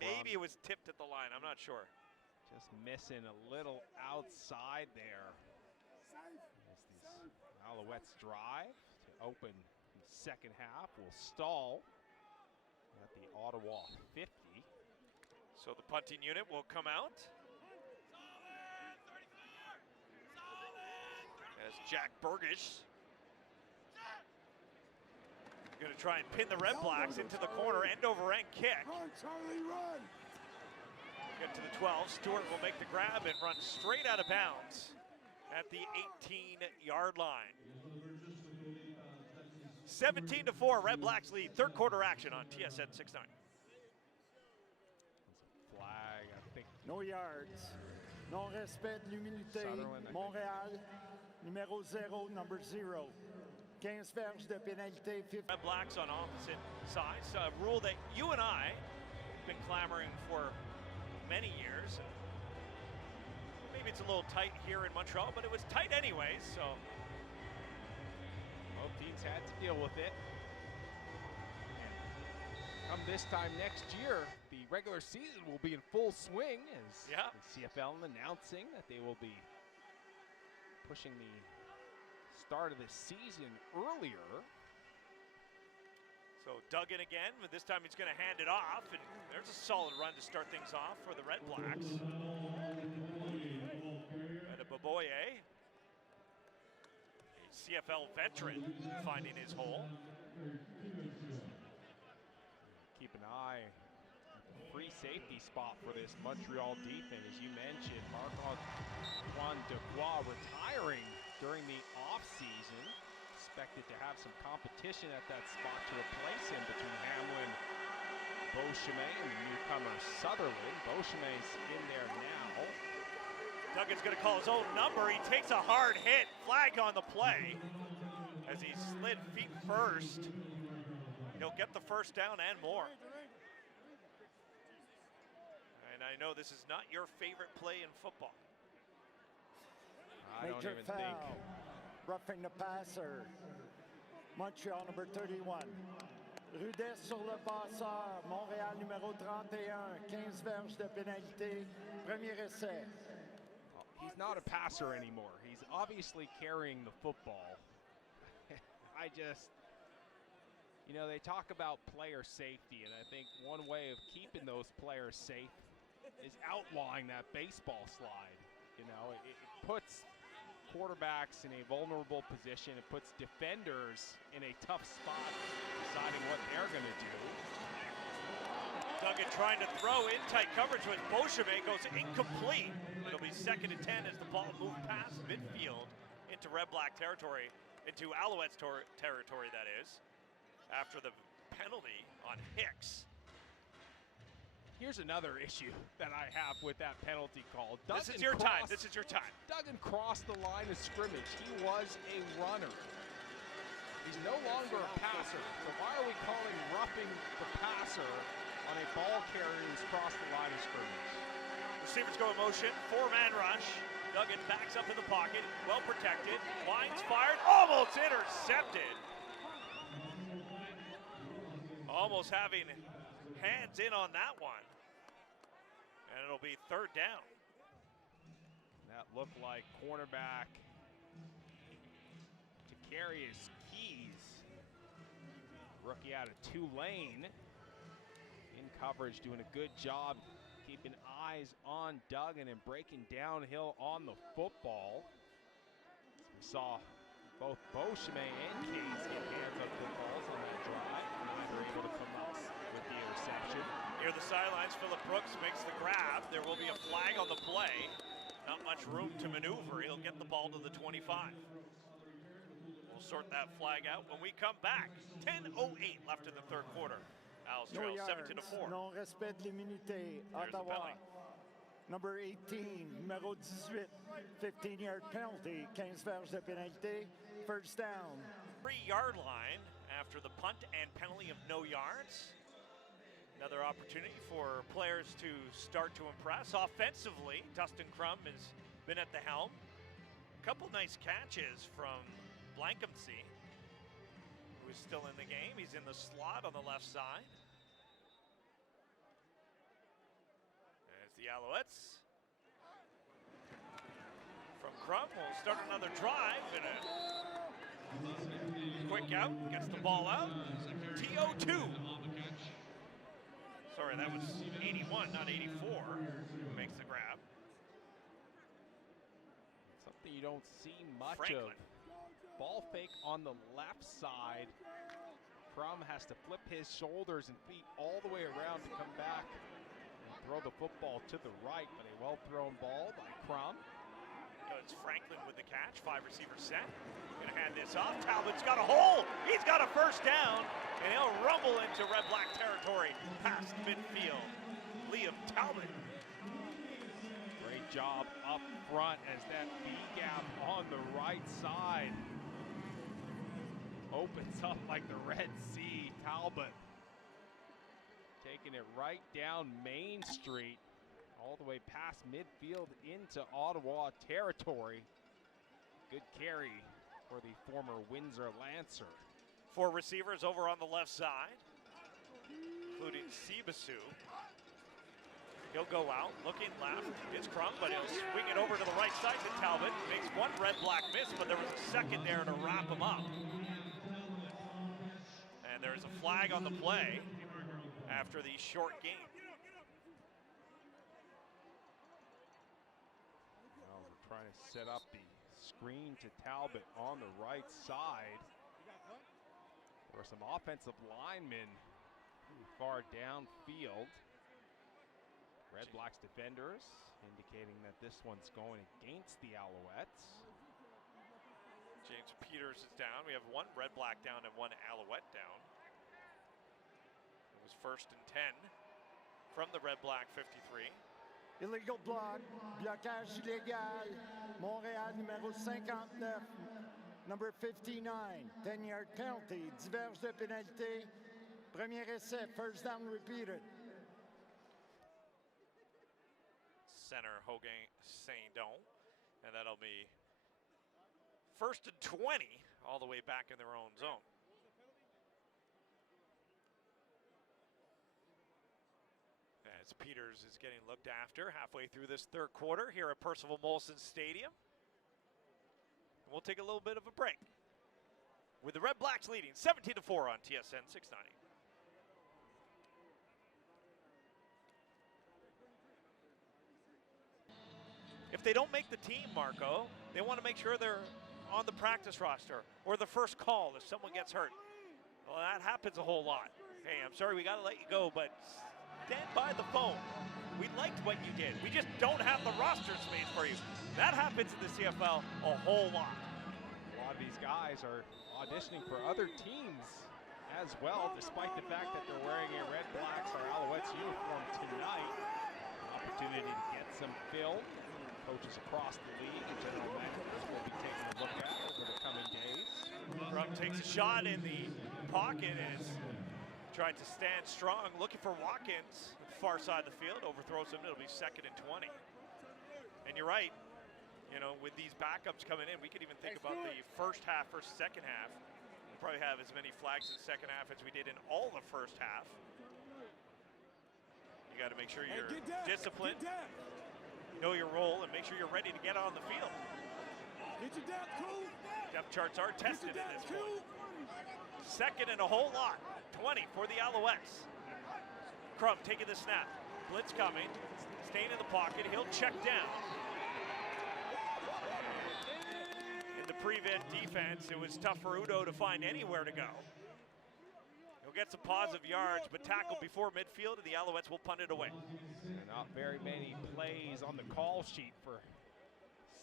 Yeah, Maybe it was tipped at the line. I'm not sure. Just missing a little outside there. As these Alouettes drive to open the second half will stall at the Ottawa 50. So the punting unit will come out. As Jack Burgish going to try and pin the REDBLACKS into the corner, end over end kick. Get to the 12. Stewart will make the grab and run straight out of bounds at the 18-yard line. 17-4, REDBLACKS lead. Third quarter action on TSN 6-9. Flag, I think. No yards. Non-respect de l'humilité. Sutherland, Montréal, numéro 0, number 0. 15 verges de pénalité. REDBLACKS on opposite sides. A rule that you and I have been clamoring for many years. Maybe it's a little tight here in Montreal, but it was tight anyways, so. Both teams had to deal with it. Come this time next year, the regular season will be in full swing as the CFL announcing that they will be pushing the start of the season earlier. So Duggan again, but this time he's going to hand it off, and there's a solid run to start things off for the REDBLACKS. And a Baboye, a CFL veteran, finding his hole. Keep an eye at the free safety spot for this Montreal defense. As you mentioned, Marc-Antoine Dubois retiring during the offseason. Expected to have some competition at that spot to replace him between Hamlin Beauchemin and the newcomer Sutherland. Beauchemin's in there now. Duggan's going to call his own number. He takes a hard hit. Flag on the play as he slid feet first. He'll get the first down and more. And I know this is not your favorite play in football. I don't Major even foul. think. Roughing the passer. Montreal number 31. Rudesse sur le passeur. Montréal numéro 31. 15 verges de pénalité. Premier essai. He's not a passer anymore. He's obviously carrying the football. I just, you know, they talk about player safety, and I think one way of keeping those players safe is outlawing that baseball slide. You know, it puts quarterbacks in a vulnerable position. It puts defenders in a tough spot deciding what they're going to do. Duggan trying to throw in tight coverage with Beauchemin, goes incomplete. It'll be 2nd and 10 as the ball moved past midfield into red-black territory, into Alouettes territory, that is, after the penalty on Hicks. Here's another issue that I have with that penalty call. This is your time. This is your time. Duggan crossed the line of scrimmage. He was a runner. He's no longer a passer. So why are we calling roughing the passer on a ball carrier who's crossed the line of scrimmage? Receivers go in motion, 4-man rush. Duggan backs up in the pocket, well protected. Lines fired, almost intercepted. Almost having hands in on that one. And it'll be 3rd down. That looked like cornerback to carry his keys. Rookie out of Tulane. In coverage, doing a good job keeping eyes on Duggan and breaking downhill on the football. We saw both Beauchemin and Case get hands on footballs on that drive. Neither able to come up with the interception. Near the sidelines, Phillip Brooks makes the grab. There will be a flag on the play. Not much room to maneuver. He'll get the ball to the 25. We'll sort that flag out when we come back. 10:08 left in the 3rd quarter. Owls trail 7-4. Non respect de l'immunité. Ottawa. Number 18, numéro 18. 15-yard penalty. 15 verges de pénalité. First down. 3-yard line after the punt and penalty of no yards. Another opportunity for players to start to impress. Offensively, Dustin Crum has been at the helm. A couple nice catches from Blankensee, who is still in the game. He's in the slot on the left side. As the Alouettes from Crum will start another drive and a quick out, gets the ball out. TO2. Sorry, that was 81, not 84, who makes the grab. Something you don't see much Franklin. of. Ball fake on the left side. Crum has to flip his shoulders and feet all the way around to come back and throw the football to the right, but a well-thrown ball by Crum. It's Franklin with the catch, 5-receiver set. Gonna hand this off. Talbot's got a hole. He's got a first down, and he'll rumble into red-black territory past midfield. Liam Talbot. Great job up front as that B gap on the right side opens up like the Red Sea. Talbot taking it right down Main Street, all the way past midfield into Ottawa territory. Good carry for the former Windsor Lancer. 4 receivers over on the left side, including Sibasu. He'll go out, looking left. It's Crum, but he'll swing it over to the right side to Talbot. Makes one red-black miss, but there was a second there to wrap him up. And there's a flag on the play after the short game. Trying to set up the screen to Talbot on the right side. There were some offensive linemen far downfield. Red Blacks defenders indicating that this one's going against the Alouettes. James Peters is down. We have 1 red-black down and 1 Alouette down. It was 1st and 10 from the Red Black 53. Illegal block, blocage illégal. Montréal numéro 59, number 59. 10-yard penalty, diverge de pénalité. Premier essai, first down repeated. Center Hogan Saint-Don, and that'll be 1st and 20 all the way back in their own zone. As Peters is getting looked after halfway through this third quarter here at Percival Molson Stadium. We'll take a little bit of a break with the Red Blacks leading 17-4 on TSN 690. If they don't make the team, Marco, they want to make sure they're on the practice roster or the first call if someone gets hurt. Well, that happens a whole lot. Hey, I'm sorry we got to let you go, but stand by the phone. We liked what you did. We just don't have the roster space for you. That happens in the CFL a whole lot. A lot of these guys are auditioning for other teams as well, despite the fact that they're wearing a Red Blacks or Alouettes uniform tonight. Opportunity to get some film. Coaches across the league and general managers will be taking a look at over the coming days. Crum takes a shot in the pocket and is trying to stand strong, looking for Watkins, far side of the field, overthrows him. It'll be 2nd and 20. And you're right, you know, with these backups coming in, we could even think about the first half versus second half. We'll probably have as many flags in the second half as we did in all the first half. You got to make sure you're disciplined, know your role, and make sure you're ready to get on the field. Depth charts are tested at this point. 2nd and a whole lot. 20 for the Alouettes. Crum taking the snap. Blitz coming. Staying in the pocket. He'll check down. In the prevent defense, it was tough for Udo to find anywhere to go. He'll get some positive yards, but tackled before midfield, and the Alouettes will punt it away. And not very many plays on the call sheet for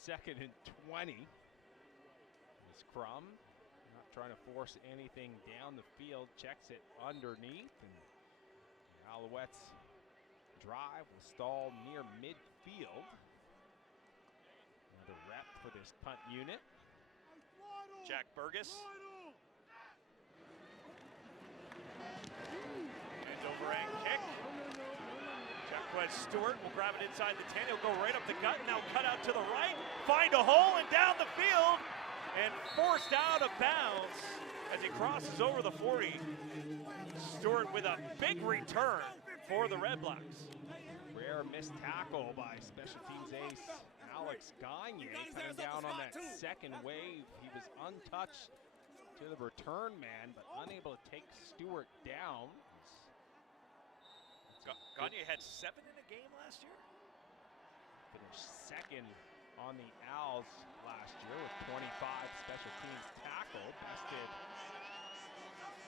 2nd and 20. It's Crum. Not trying to force anything down the field, checks it underneath, and the Alouettes drive will stall near midfield. Another rep for this punt unit. Jack Burgess. And overhand kick. Jacquez Stewart will grab it inside the 10. He'll go right up the gut, now cut out to the right, find a hole and down the field, and forced out of bounds as he crosses over the 40. Stewart with a big return for the Red Blacks. Rare missed tackle by special teams ace Alex Gagne, coming down on that second wave. He was untouched to the return man, but unable to take Stewart down. Gagne had 7 in a game last year. Finished 2nd on the Owls last year with 25 special teams tackle, bested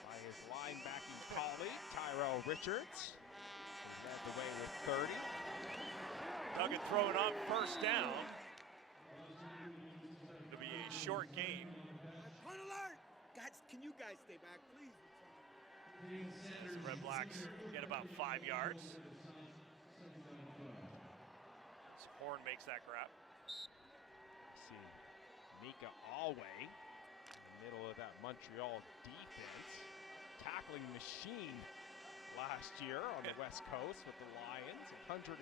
by his linebacking colleague, Tyrell Richards, who led the way with 30. Duggan throwing on first down. It'll be a short gain. Punt alert! Guys, can you guys stay back, please? The Red Blacks get about 5 yards. Horn makes that grab. See Mika Alway in the middle of that Montreal defense. Tackling machine last year on the West Coast with the Lions. 114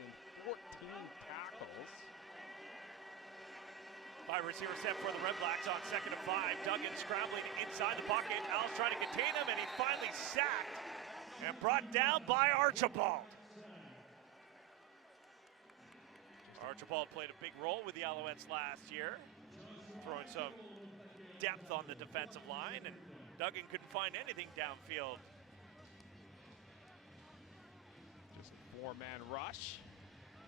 tackles. 5 receiver set for the Red Blacks on 2nd and 5. Duggan scrambling inside the pocket. Al's trying to contain him, and he finally sacked and brought down by Archibald. Archibald played a big role with the Alouettes last year, throwing some depth on the defensive line, and Duggan couldn't find anything downfield. Just a 4-man rush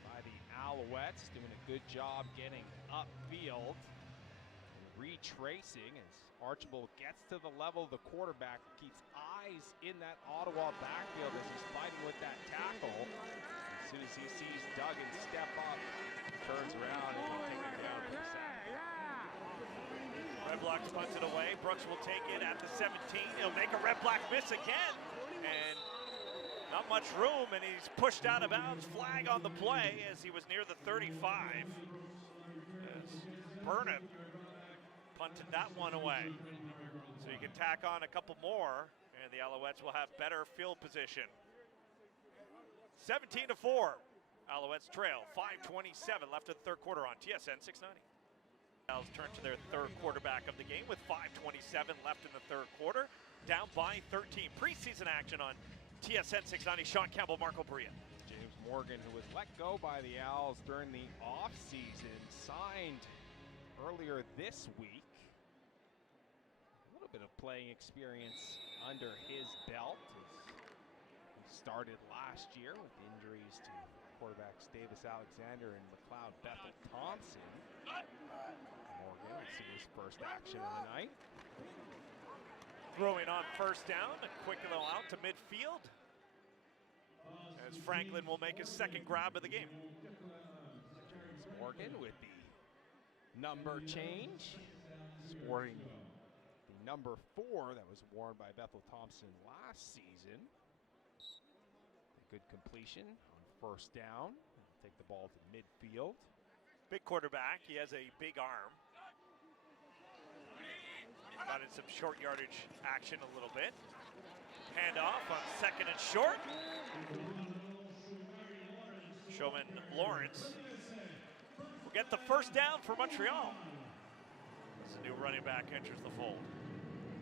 by the Alouettes, doing a good job getting upfield, retracing as Archibald gets to the level of the quarterback, keeps eyes in that Ottawa backfield as he's fighting with that tackle. As soon as he sees Duggan step up, turns around and will take it down for the sack. Red Blacks punts it away. Brooks will take it at the 17. He'll make a Red Black miss again. And Not much room, and he's pushed out of bounds. Flag on the play as he was near the 35. As Burnham punted that one away. So you can tack on a couple more, and the Alouettes will have better field position. 17-4. Alouettes trail. 5:27 left in the third quarter on TSN 690. Owls turn to their third quarterback of the game with 5:27 left in the third quarter. Down by 13. Preseason action on TSN 690. Sean Campbell, Marco Bria. James Morgan, who was let go by the Owls during the offseason, signed earlier this week. A little bit of playing experience under his belt. He started last year with injuries to quarterbacks Davis Alexander and McLeod Bethel Thompson. Morgan will see his first action of the night. Throwing on first down, a quick little out to midfield. As Franklin will make his second grab of the game. James Morgan with the number change, sporting the number 4 that was worn by Bethel Thompson last season. A good completion on first down. Take the ball to midfield. Big quarterback, he has a big arm. Got in some short yardage action a little bit. Handoff on second and short. Showman Lawrence will get the first down for Montreal. As the new running back enters the fold.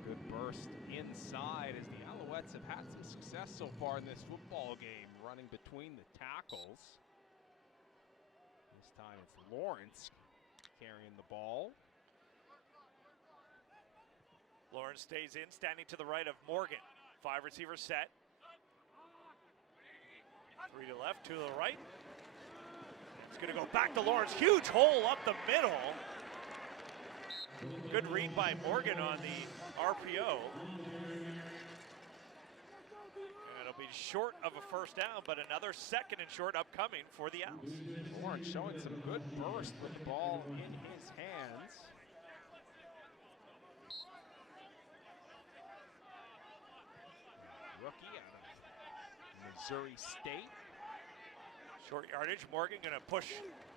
Good burst inside as the Alouettes have had some success so far in this football game, running between the tackles. This time it's Lawrence carrying the ball. Lawrence stays in, standing to the right of Morgan. 5 receivers set. 3 to left, 2 to the right. It's going to go back to Lawrence. Huge hole up the middle. Good read by Morgan on the RPO. And it'll be short of a first down, but another second and short upcoming for the Owls. Lawrence showing some good burst with the ball in his hands. Rookie out of Missouri State. Short yardage. Morgan going to push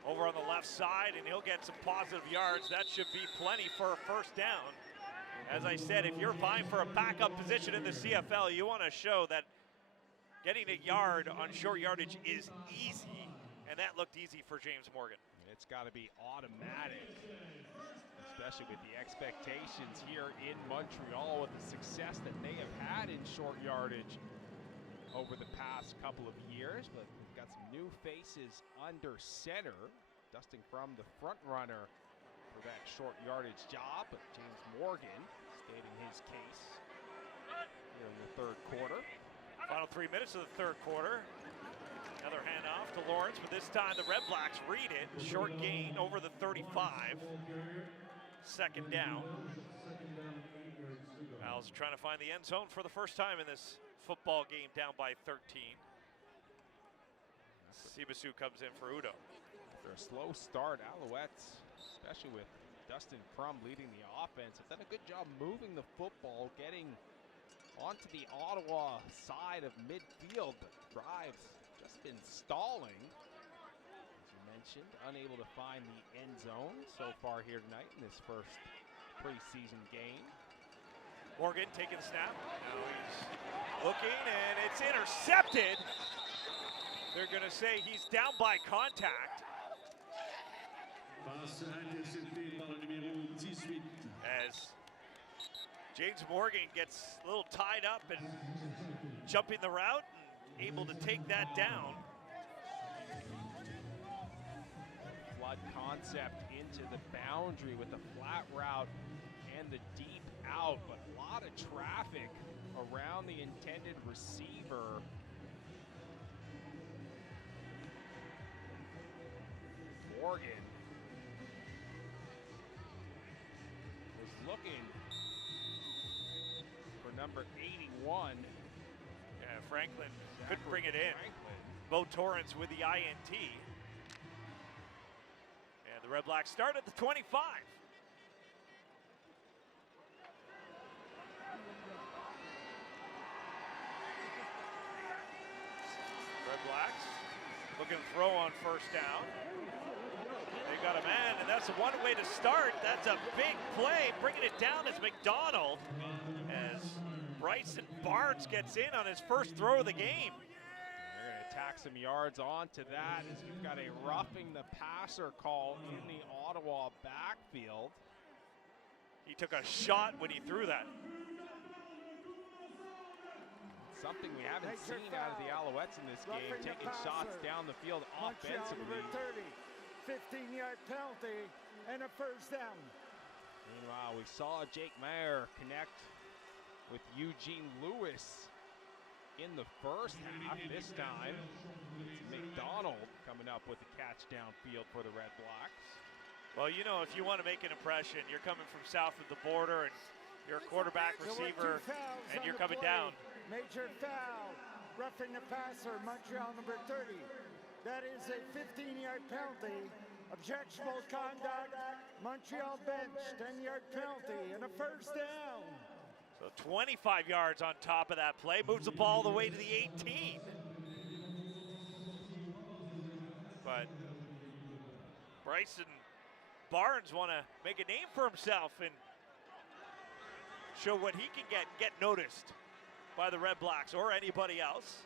over on the left side, and he'll get some positive yards. That should be plenty for a first down. As I said, if you're vying for a backup position in the CFL, you want to show that getting a yard on short yardage is easy, and that looked easy for James Morgan. It's got to be automatic, especially with the expectations here in Montreal with the success that they have had in short yardage over the past couple of years. But we've got some new faces under center. Dustin Crum, the front runner for that short yardage job, but James Morgan stating his case here in the third quarter. Final 3 minutes of the third quarter. Another handoff to Lawrence, but this time the REDBLACKS read it. Short gain over the 35. Second down. Owls are trying to find the end zone for the first time in this football game, down by 13. Sibasu comes in for Udo. After a slow start, Alouettes, especially with Dustin Crum leading the offense, have done a good job moving the football, getting onto the Ottawa side of midfield. But drives just been stalling. As you mentioned, unable to find the end zone so far here tonight in this first preseason game. Morgan taking the snap. Now he's looking, and it's intercepted. They're going to say he's down by contact. As James Morgan gets a little tied up and jumping the route and able to take that down. Flood concept into the boundary with the flat route and the deep out, but a lot of traffic around the intended receiver. Morgan was looking for number 81. Yeah, Franklin couldn't bring it in. Bo Torrance with the INT. And the REDBLACKS start at the 25. Looking to throw on first down. They got a man, and that's one way to start. That's a big play. Bringing it down is McDonald as Bryson Barnes gets in on his first throw of the game. They're going to tack some yards onto that as you've got a roughing the passer call in the Ottawa backfield. He took a shot when he threw that. Something we haven't seen out of the Alouettes in this game, taking shots down the field offensively. Montreal number 30, 15-yard penalty, and a first down. Meanwhile, we saw Jake Mayer connect with Eugene Lewis in the first half. This time, it's McDonald coming up with the catch downfield for the Red Blacks. Well, you know, if you want to make an impression, you're coming from south of the border, and you're a quarterback receiver, and you're coming down. Major foul, roughing the passer, Montreal number 30. That is a 15-yard penalty. Objectionable conduct, Montreal bench, 10-yard penalty, and a first down. So 25 yards on top of that play, moves the ball all the way to the 18. But Bryson Barnes want to make a name for himself and show what he can get noticed by the Red Blacks or anybody else.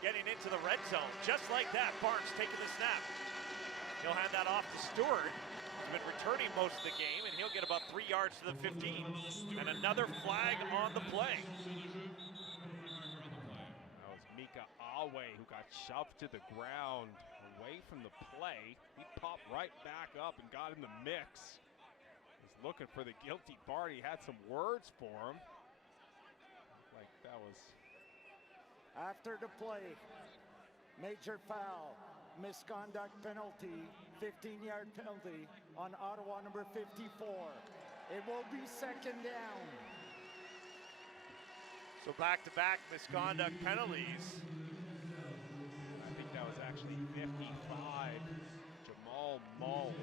Getting into the red zone, just like that. Barnes taking the snap. He'll hand that off to Stewart. He's been returning most of the game, and he'll get about 3 yards to the 15. And another flag on the play. That was Mika Awe who got shoved to the ground away from the play. He popped right back up and got in the mix. He's looking for the guilty party. Had some words for him. Like that was. After the play, major foul, misconduct penalty, 15-yard penalty on Ottawa number 54. It will be second down. So back-to-back misconduct penalties. I think that was actually 55. Jamal Mull,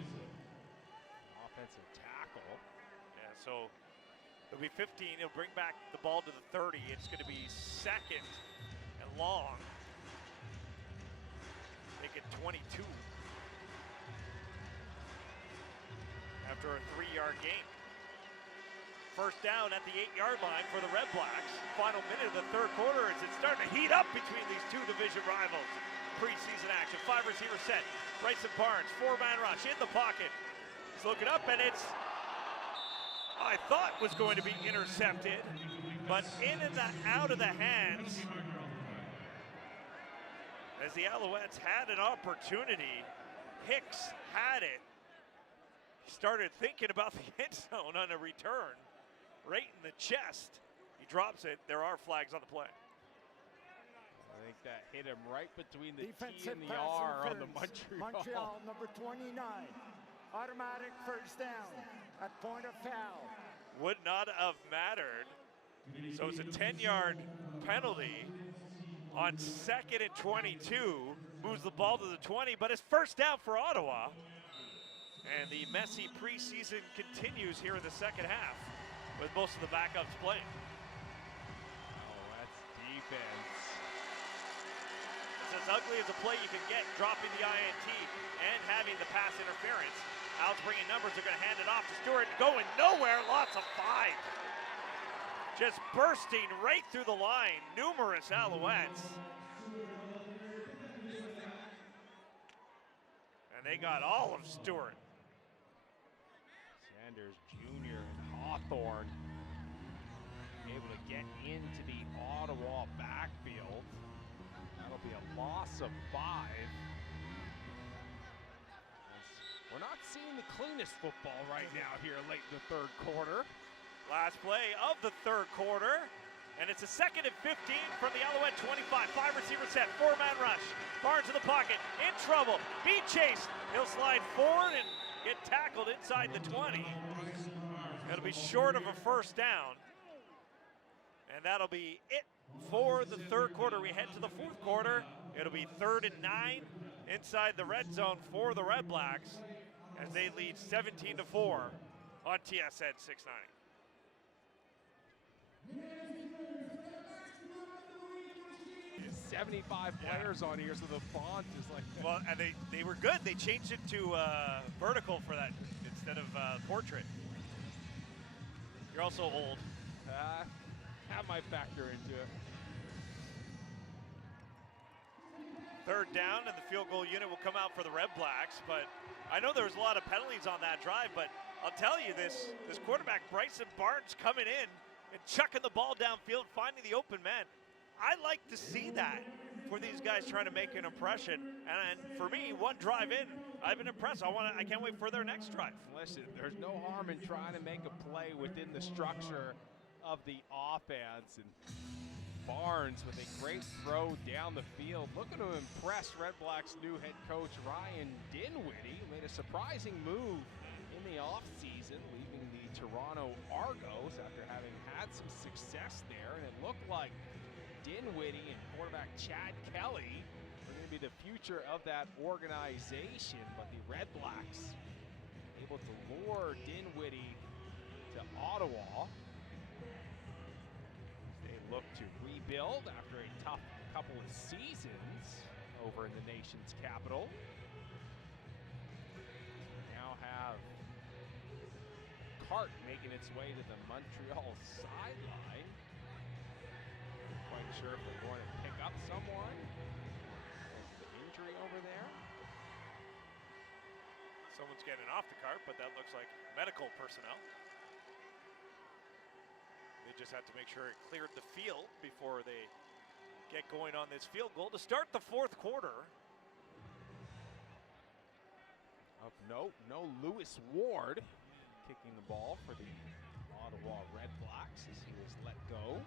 offensive tackle. Yeah, so it'll be 15. He'll bring back the ball to the 30. It's going to be second and long. Make it 22. After a 3-yard gain. First down at the 8-yard line for the Red Blacks. Final minute of the third quarter as it's starting to heat up between these two division rivals. Preseason action, 5 receiver set. Bryson Barnes, 4-man rush in the pocket. He's looking up and it's, I thought was going to be intercepted, but in and out of the hands as the Alouettes had an opportunity. Hicks had it. He started thinking about the end zone on a return, right in the chest. He drops it. There are flags on the play. I think that hit him right between the Defensive T and the pass R on the interference. Montreal. Montreal number 29. Automatic first down at point of foul. Would not have mattered. So it's a 10-yard penalty on 2nd and 22. Moves the ball to the 20, but it's first down for Ottawa. And the messy preseason continues here in the second half with most of the backups playing. Oh, that's defense. It's as ugly as a play you can get, dropping the INT and having the pass interference. Al's bringing numbers, they're gonna hand it off to Stewart, going nowhere, lots of 5. Just bursting right through the line, numerous Alouettes. And they got all of Stewart. Sanders Jr. and Hawthorne able to get into the Ottawa backfield. That'll be a loss of 5. We're not seeing the cleanest football right now here late in the third quarter. Last play of the third quarter. And it's a 2nd and 15 from the Alouette 25. 5 receiver set, 4-man rush. Barnes in the pocket, in trouble, being chased. He'll slide forward and get tackled inside the 20. It'll be short of a first down. And that'll be it for the third quarter. We head to the fourth quarter. It'll be 3rd and 9 inside the red zone for the Red Blacks as they lead 17-4 on TSN 690. Is 75 players on here, so the font is like. Well, and they were good. They changed it to vertical for that instead of portrait. You're also old. That might factor into it. Third down, and the field goal unit will come out for the Red Blacks. But I know there was a lot of penalties on that drive, but I'll tell you this quarterback, Bryson Barnes, coming in and chucking the ball downfield, finding the open man. I like to see that for these guys trying to make an impression. And for me, one drive in, I've been impressed. I can't wait for their next drive. Listen, there's no harm in trying to make a play within the structure of the offense. And Barnes with a great throw down the field, looking to impress Red Blacks' new head coach Ryan Dinwiddie, who made a surprising move in the offseason, leaving the Toronto Argos after having had some success there. And it looked like Dinwiddie and quarterback Chad Kelly were going to be the future of that organization, but the Red Blacks able to lure Dinwiddie to Ottawa. They look to rebuild after a tough couple of seasons over in the nation's capital. Now have Cart making its way to the Montreal sideline. Not quite sure if they're going to pick up someone. The injury over there. Someone's getting off the cart, but that looks like medical personnel. They just have to make sure it cleared the field before they get going on this field goal to start the fourth quarter. Of note, no Lewis Ward kicking the ball for the Ottawa Red Blacks as he was let go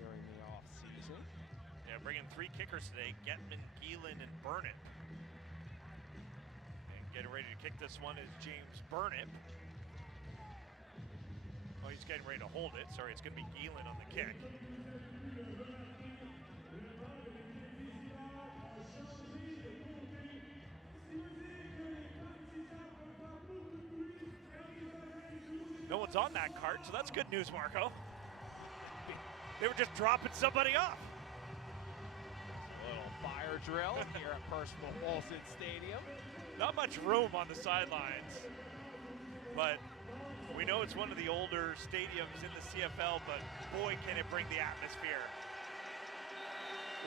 during the offseason. Yeah, bringing three kickers today, Getman, Geelan, and Burnip. And getting ready to kick this one is James Burnip. Oh, he's getting ready to hold it. Sorry, it's going to be Geelan on the kick. No one's on that cart, so that's good news, Marco. They were just dropping somebody off. A little fire drill here at Percival Molson Stadium. Not much room on the sidelines, but we know it's one of the older stadiums in the CFL, but boy, can it bring the atmosphere.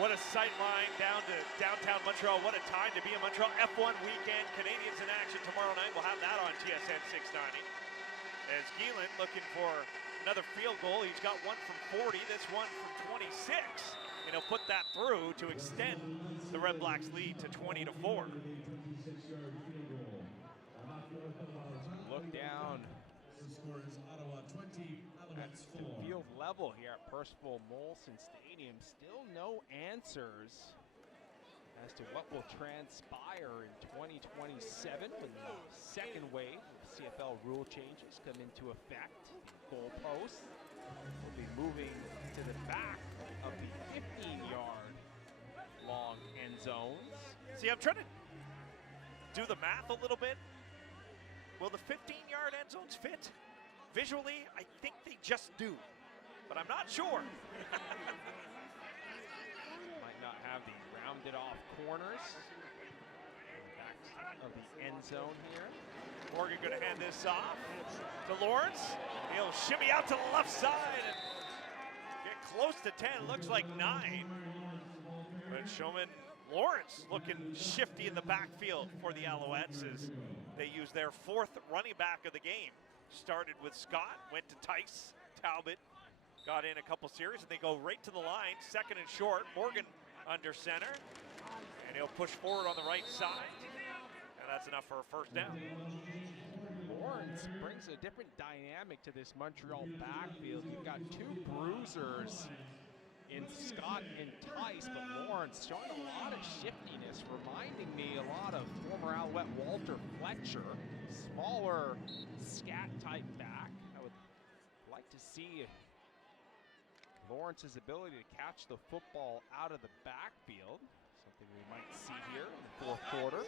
What a sight line down to downtown Montreal. What a time to be in Montreal. F1 weekend, Canadians in action tomorrow night. We'll have that on TSN 690. As Geelan looking for another field goal. He's got one from 40, this one from 26. And he'll put that through to extend the Red Blacks lead to 20-4. Look down at the field level here at Percival Molson Stadium. Still no answers as to what will transpire in 2027 when the second wave of CFL rule changes come into effect. The goalposts will be moving to the back of the 15-yard long end zones. See, I'm trying to do the math a little bit. Will the 15-yard end zones fit? Visually, I think they just do, but I'm not sure. Might not have the rounded off corners. Back of the end zone here. Morgan going to hand this off to Lawrence. He'll shimmy out to the left side and get close to 10. Looks like 9. But showman Lawrence looking shifty in the backfield for the Alouettes as they use their fourth running back of the game. Started with Scott, went to Tice, Talbot, got in a couple series, and they go right to the line, second and short. Morgan under center, and he'll push forward on the right side, and that's enough for a first down. Lawrence brings a different dynamic to this Montreal backfield. You've got two bruisers in Scott and Tice, but Lawrence showing a lot of shiftiness, reminding me a lot of former Alouette Walter Fletcher. Smaller, scat-type back. I would like to see Lawrence's ability to catch the football out of the backfield. Something we might see here in the fourth quarter.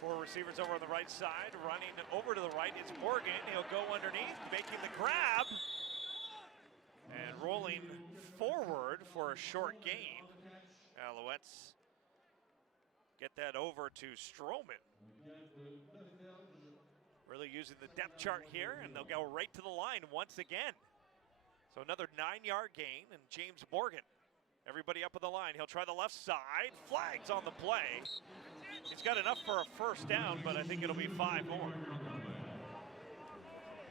Four receivers over on the right side. Running over to the right, it's Morgan. He'll go underneath, making the grab. And rolling forward for a short gain. Alouettes get that over to Stroman. Really using the depth chart here, and they'll go right to the line once again. So another 9-yard gain, and James Morgan, everybody up on the line. He'll try the left side, flags on the play. He's got enough for a first down, but I think it'll be 5 more.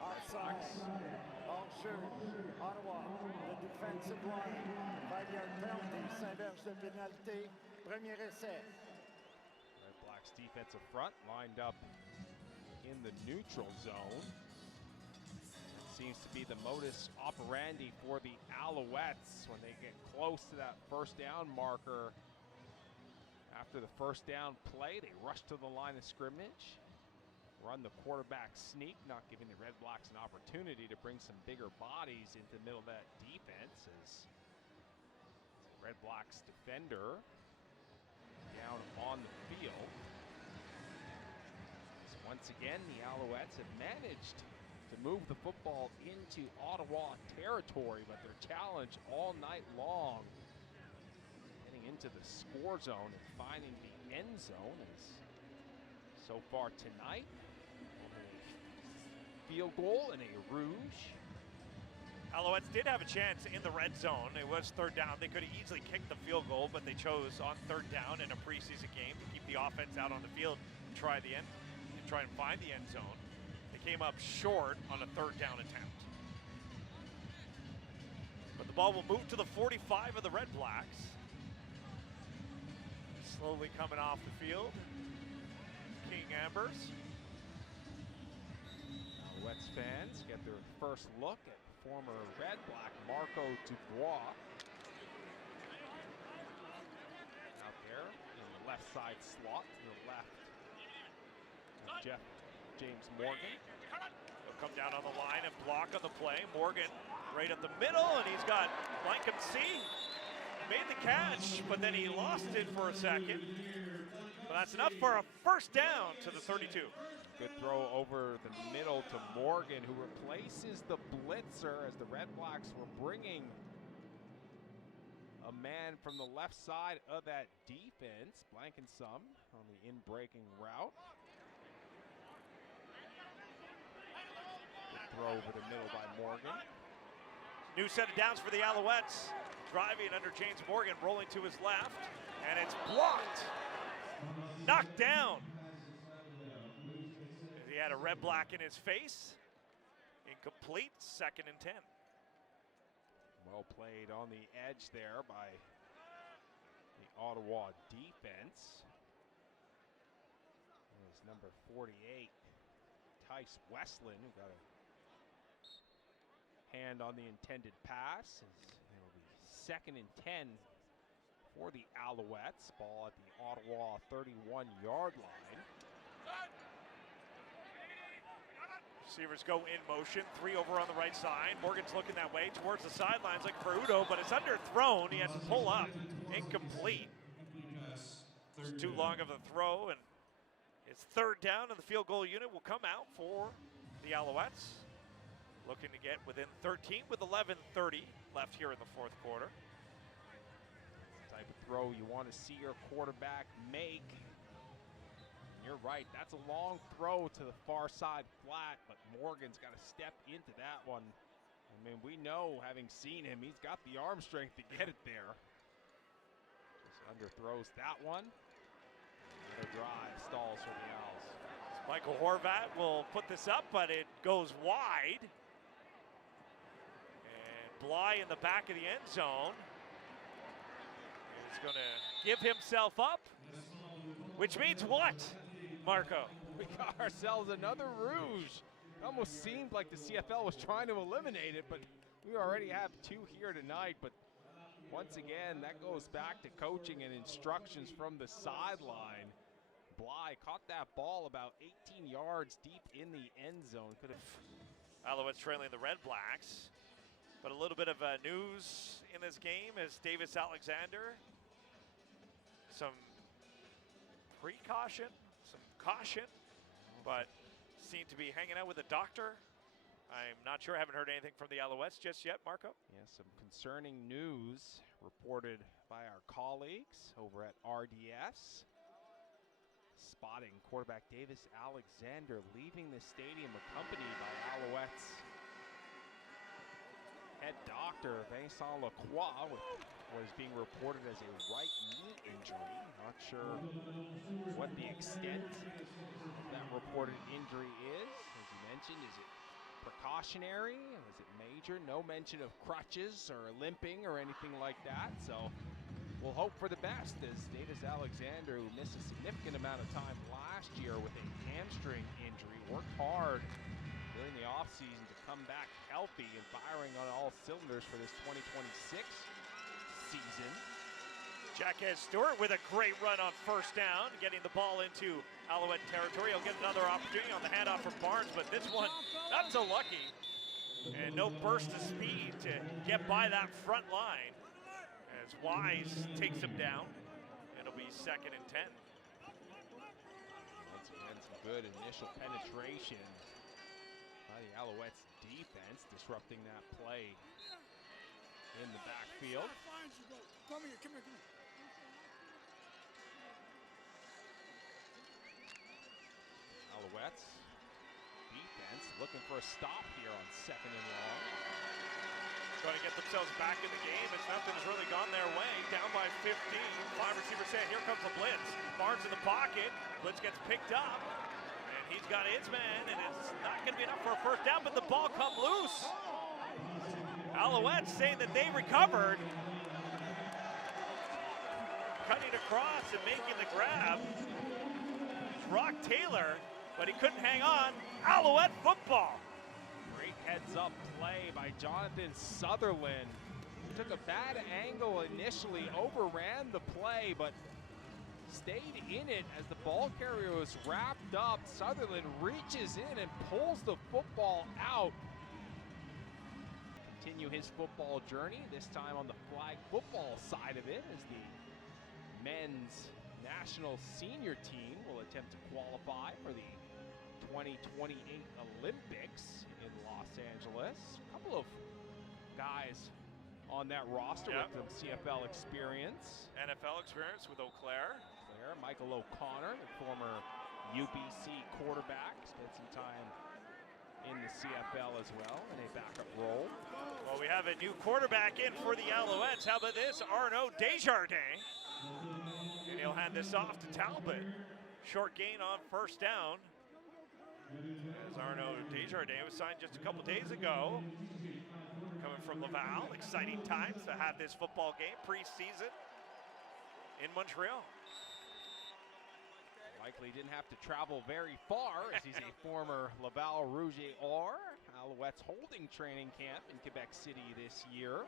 Outside, hors-jeu, Ottawa, the defensive line, 5-yard penalty, 5 verges de pénalité, premier essai. REDBLACKS defensive front lined up in the neutral zone. Seems to be the modus operandi for the Alouettes when they get close to that first down marker. After the first down play, they rush to the line of scrimmage, run the quarterback sneak, not giving the REDBLACKS an opportunity to bring some bigger bodies into the middle of that defense as REDBLACKS defender down on the field. So once again, the Alouettes have managed to move the football into Ottawa territory, but their challenge all night long, getting into the score zone and finding the end zone, is so far tonight a field goal and a rouge. Alouettes did have a chance in the red zone. It was third down. They could have easily kicked the field goal, but they chose on third down in a preseason game to keep the offense out on the field and try and find the end zone. Came up short on a third down attempt. But the ball will move to the 45 of the REDBLACKS. Slowly coming off the field, King Ambers. Alouettes fans get their first look at former REDBLACK Marco Dubois. Out there in the left side slot to the left of James Morgan. He'll come down on the line and block on the play. Morgan right up the middle, and he's got Blankham C. Made the catch, but then he lost it for a second. But that's enough for a first down to the 32. Good throw over the middle to Morgan, who replaces the blitzer as the REDBLACKS were bringing a man from the left side of that defense, Blankensum, on the in-breaking route. Good throw over the middle by Morgan. New set of downs for the Alouettes. Driving under James Morgan, rolling to his left, and it's blocked. Knocked down. He had a REDBLACK in his face. Incomplete, 2nd and 10. Well played on the edge there by the Ottawa defense. There's number 48, Tice Westland, who got a hand on the intended pass. It will be 2nd and 10 for the Alouettes. Ball at the Ottawa 31-yard line. Receivers go in motion, 3 over on the right side. Morgan's looking that way towards the sidelines like for Udo, but it's underthrown. He had to pull up, incomplete. It's too long of a throw, and it's 3rd down, and the field goal unit will come out for the Alouettes. Looking to get within 13 with 11:30 left here in the 4th quarter. Type of throw you want to see your quarterback make. And you're right, that's a long throw to the far side flat, but Morgan's got to step into that one. I mean, we know, having seen him, he's got the arm strength to get it there. Just underthrows that one. The drive stalls for the Owls. Michael Horvat will put this up, but it goes wide. And Bly in the back of the end zone is going to give himself up, which means what, Marco? We got ourselves another rouge. It almost seemed like the CFL was trying to eliminate it, but we already have 2 here tonight. But once again, that goes back to coaching and instructions from the sideline. Bly caught that ball about 18 yards deep in the end zone. Could have. Alouettes trailing the REDBLACKS. But a little bit of news in this game is Davis Alexander. Some precaution, some caution, but seemed to be hanging out with a doctor I'm not sure. I haven't heard anything from the Alouettes just yet, Marco. Yeah, some concerning news reported by our colleagues over at RDS. Spotting quarterback Davis Alexander leaving the stadium accompanied by Alouettes head doctor Vincent Lacroix with what is being reported as a right knee injury. Not sure what the extent of that reported injury is. As you mentioned, is it precautionary? Is it major? No mention of crutches or limping or anything like that. So we'll hope for the best as Davis Alexander, who missed a significant amount of time last year with a hamstring injury, worked hard during the offseason to come back healthy and firing on all cylinders for this 2026 season. Jaquez Stewart with a great run on first down, getting the ball into Alouette territory. He'll get another opportunity on the handoff from Barnes, but this one not so lucky. And no burst of speed to get by that front line as Wise takes him down. It'll be 2nd and 10. Once again, some good initial penetration by the Alouettes defense, disrupting that play in the backfield. Come here, come here, come here. Alouettes defense looking for a stop here on 2nd and long. Trying to get themselves back in the game as nothing's really gone their way. Down by 15. 5 receivers set. Here comes the blitz. Barnes in the pocket. Blitz gets picked up. And he's got his man. And it's not going to be enough for a first down, but the ball come loose. Alouettes saying that they recovered. Cutting across and making the grab. Rock Taylor, but he couldn't hang on. Alouette football. Great heads-up play by Jonathan Sutherland. He took a bad angle initially, overran the play, but stayed in it as the ball carrier was wrapped up. Sutherland reaches in and pulls the football out. Continue his football journey, this time on the flag football side of it, as the men's national senior team will attempt to qualify for the 2028 Olympics in Los Angeles. A couple of guys on that roster with some CFL experience. NFL experience with Eau Claire. Michael O'Connor, the former UBC quarterback, spent some time in the CFL as well in a backup role. Well, we have a new quarterback in for the Alouettes. How about this? Arnaud Desjardins. And he'll hand this off to Talbot. Short gain on first down. As Arnaud Desjardins was signed just a couple days ago. Coming from Laval. Exciting times to have this football game preseason in Montreal. Likely didn't have to travel very far as he's a former Laval Rouge et Or. Alouettes holding training camp in Quebec City this year.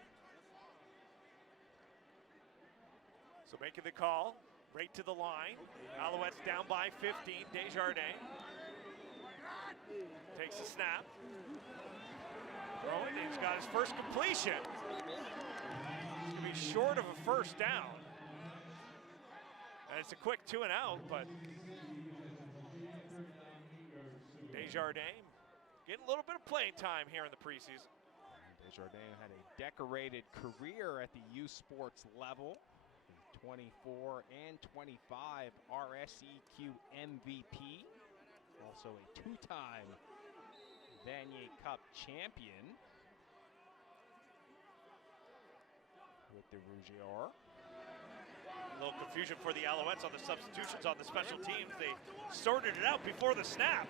So making the call, right to the line. Alouettes down by 15. Desjardins takes a snap. Throwing, he's got his first completion. He's gonna be short of a first down. And it's a quick 2 and out, but Desjardins getting a little bit of playing time here in the preseason. Desjardins had a decorated career at the U Sports level. 24 and 25 RSEQ MVP. Also a 2-time Vanier Cup champion with the Rouge et Or. A little confusion for the Alouettes on the substitutions on the special teams. They sorted it out before the snap.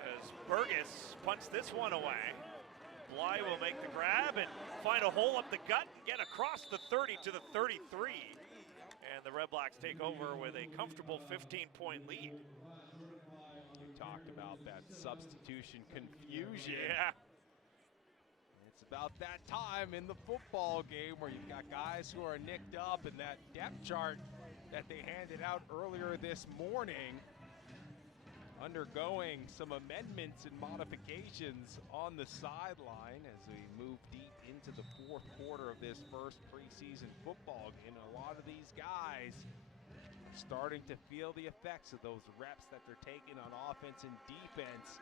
As Burgess punts this one away. Bly will make the grab and find a hole up the gut and get across the 30 to the 33. And the REDBLACKS take over with a comfortable 15-point lead. We talked about that substitution confusion. Yeah. It's about that time in the football game where you've got guys who are nicked up, and that depth chart that they handed out earlier this morning undergoing some amendments and modifications on the sideline as we move deep into the fourth quarter of this first preseason football game. And a lot of these guys are starting to feel the effects of those reps that they're taking on offense and defense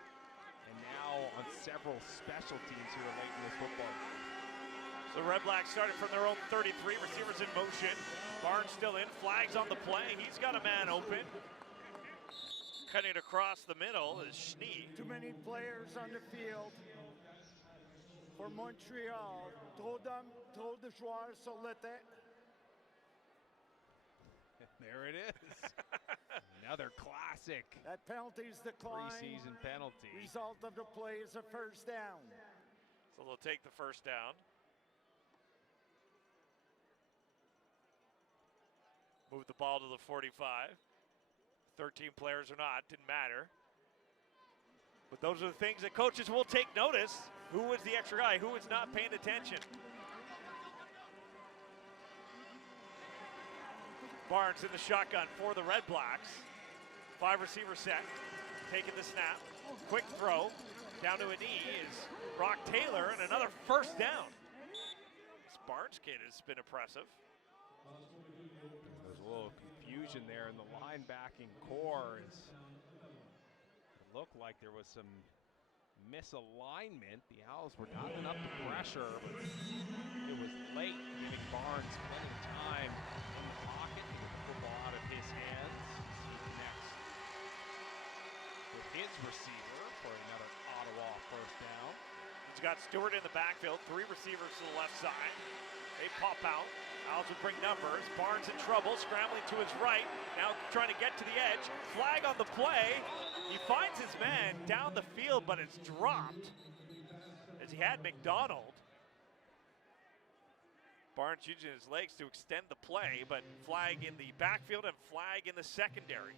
and now on several special teams here late in this football game. So the REDBLACKS started from their own 33, receivers in motion. Barnes still in, flags on the play. He's got a man open. Cutting across the middle is Schnee. Too many players on the field for Montreal. Trop de joueurs sur le terrain. There it is. Another classic That penalty's declined. preseason penalty. Result of the play is a first down. So they'll take the first down. Move the ball to the 45. 13 players or not, didn't matter. But those are the things that coaches will take notice. Who was the extra guy? Who was not paying attention? Barnes in the shotgun for the REDBLACKS. 5 receiver set, taking the snap. Quick throw, down to a knee is Brock Taylor, and another first down. This Barnes kid has been impressive. There's a little confusion there in the linebacking core. It looked like there was some misalignment. The Owls were not enough to pressure, but it was late, giving Barnes plenty of time in the pocket to get the football out of his hands. He connects with his receiver for another Ottawa first down. He's got Stewart in the backfield, 3 receivers to the left side. They pop out. Owls will bring numbers. Barnes in trouble, scrambling to his right. Now trying to get to the edge. Flag on the play. He finds his man down the field, but it's dropped as he had McDonald. Barnes using his legs to extend the play, but flag in the backfield and flag in the secondary.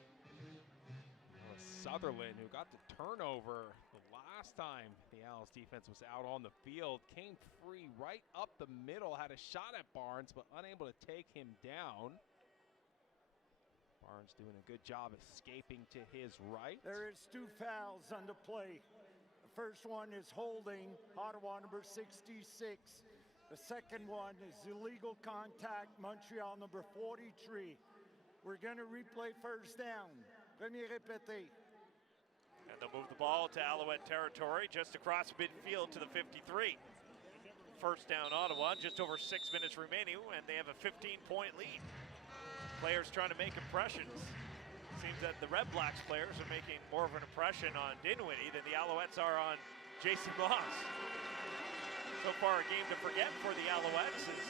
Sutherland, who got the turnover the last time the Owls defense was out on the field, came free right up the middle, had a shot at Barnes, but unable to take him down. Barnes doing a good job escaping to his right. There is 2 fouls on the play. The first one is holding Ottawa number 66. The second one is illegal contact, Montreal number 43. We're going to replay first down. Premier répété. And they'll move the ball to Alouette territory, just across midfield to the 53. First down Ottawa, just over 6 minutes remaining, and they have a 15-point lead. Players trying to make impressions. Seems that the REDBLACKS players are making more of an impression on Dinwiddie than the Alouettes are on Jason Moss. So far, a game to forget for the Alouettes as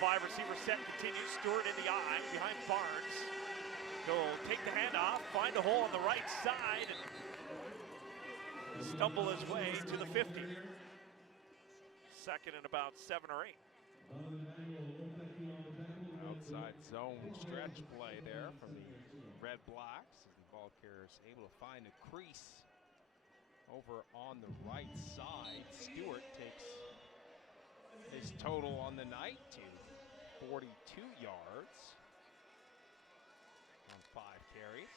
5 receiver set continues. Stewart in the eye behind Barnes. He'll take the handoff, find a hole on the right side, and stumble his way to the 50. Second and about 7 or 8. Outside zone stretch play there from the REDBLACKS. As the ball carrier is able to find a crease over on the right side. Stewart takes his total on the night to 42 yards on 5 carries.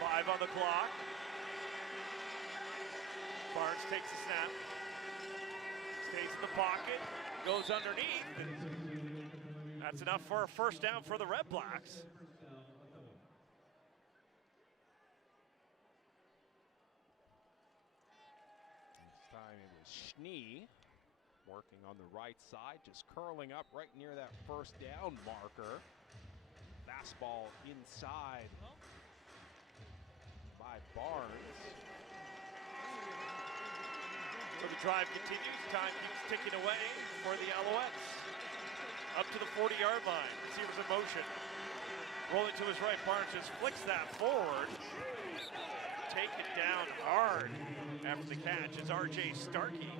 Five on the clock. Barnes takes the snap. Stays in the pocket. Goes underneath. That's enough for a first down for the REDBLACKS. This time it was Schnee working on the right side, just curling up right near that first down marker. Fastball inside by Barnes. So the drive continues. Time keeps ticking away for the Alouettes. Up to the 40-yard line. Receivers in motion. Rolling to his right. Barnes just flicks that forward. Taken down hard after the catch is R.J. Starkey.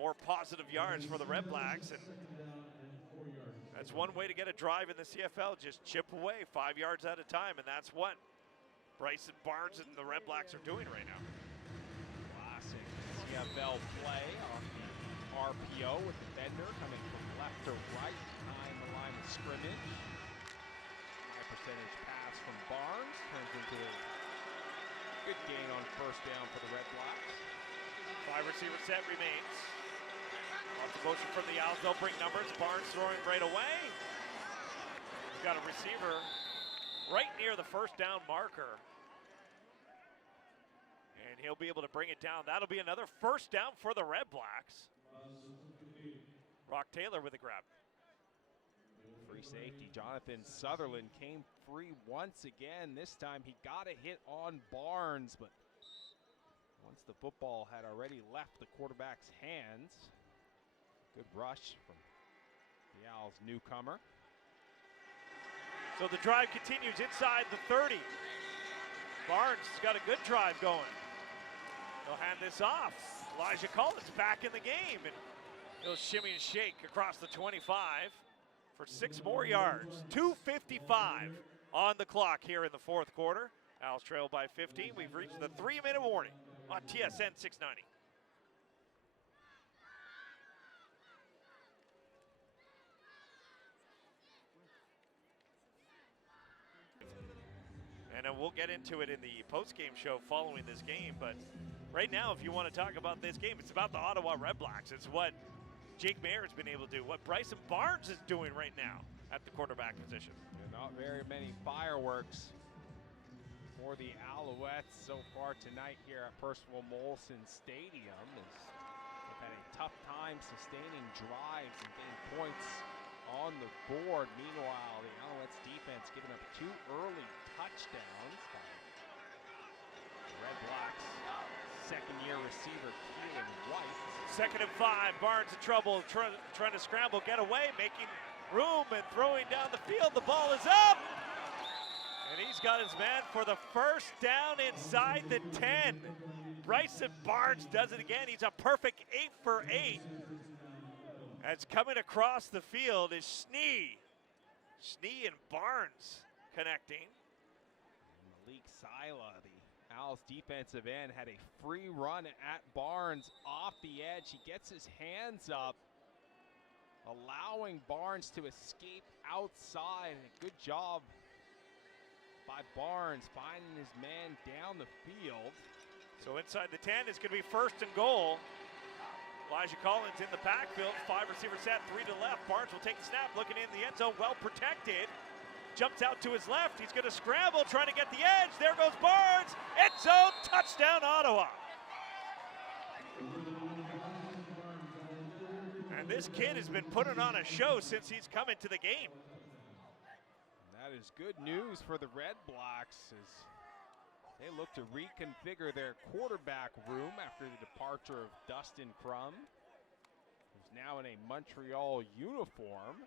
More positive yards for the REDBLACKS, and that's one way to get a drive in the CFL. Just chip away 5 yards at a time, and that's what Bryson Barnes and the REDBLACKS are doing right now. Classic CFL play on the RPO with the bender coming from left to right behind the line of scrimmage. High percentage pass from Barnes turns into a good gain on first down for the REDBLACKS. 5 receiver set remains. Off the motion from the Owls, they'll bring numbers. Barnes throwing right away. He's got a receiver right near the first down marker. And he'll be able to bring it down. That'll be another first down for the Red Blacks. Brock Taylor with a grab. Free safety Jonathan Sutherland came free once again. This time he got a hit on Barnes, but once the football had already left the quarterback's hands. Good rush from the Owls newcomer. So the drive continues inside the 30. Barnes has got a good drive going. He'll hand this off. Elijah Collins back in the game, and he'll shimmy and shake across the 25 for 6 more yards. 2:55 on the clock here in the fourth quarter. Owls trail by 15. We've reached the 3-minute warning on TSN 690. And we'll get into it in the post-game show following this game, but right now, if you want to talk about this game, it's about the Ottawa REDBLACKS. It's what Jake Mayer has been able to do, what Bryson Barnes is doing right now at the quarterback position. Not very many fireworks for the Alouettes so far tonight here at Percival Molson Stadium. They've had a tough time sustaining drives and getting points on the board. Meanwhile, the Alouettes defense giving up 2 early touchdowns. The REDBLACKS second-year receiver Keelan White. 2nd and 5, Barnes in trouble, trying to scramble, get away, making room and throwing down the field. The ball is up! And he's got his man for the first down inside the 10. Bryson Barnes does it again. He's a perfect 8 for 8. As coming across the field is Schnee. Schnee and Barnes connecting. Malik Sila, the Owls defensive end, had a free run at Barnes off the edge. He gets his hands up, allowing Barnes to escape outside. And a good job by Barnes finding his man down the field. So inside the 10 is going to be 1st and goal. Elijah Collins in the backfield, 5 receiver set, 3 to left. Barnes will take the snap, looking in the end zone, well protected. Jumps out to his left, he's going to scramble, trying to get the edge. There goes Barnes, end zone, touchdown Ottawa. And this kid has been putting on a show since he's come into the game. That is good news for the REDBLACKS as they look to reconfigure their quarterback room after the departure of Dustin Crum, who's now in a Montreal uniform.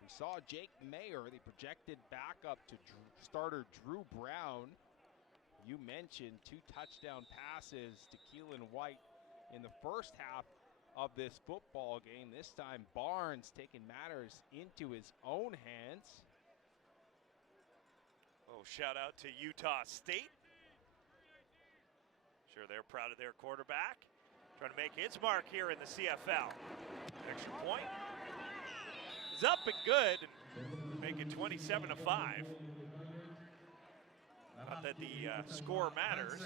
We saw Jake Mayer, the projected backup to starter Drew Brown. You mentioned 2 touchdown passes to Keelan White in the first half of this football game. This time Barnes taking matters into his own hands. Oh, shout out to Utah State. Sure, they're proud of their quarterback. Trying to make his mark here in the CFL. Extra point is up and good, and make it 27-5. Not that the score matters.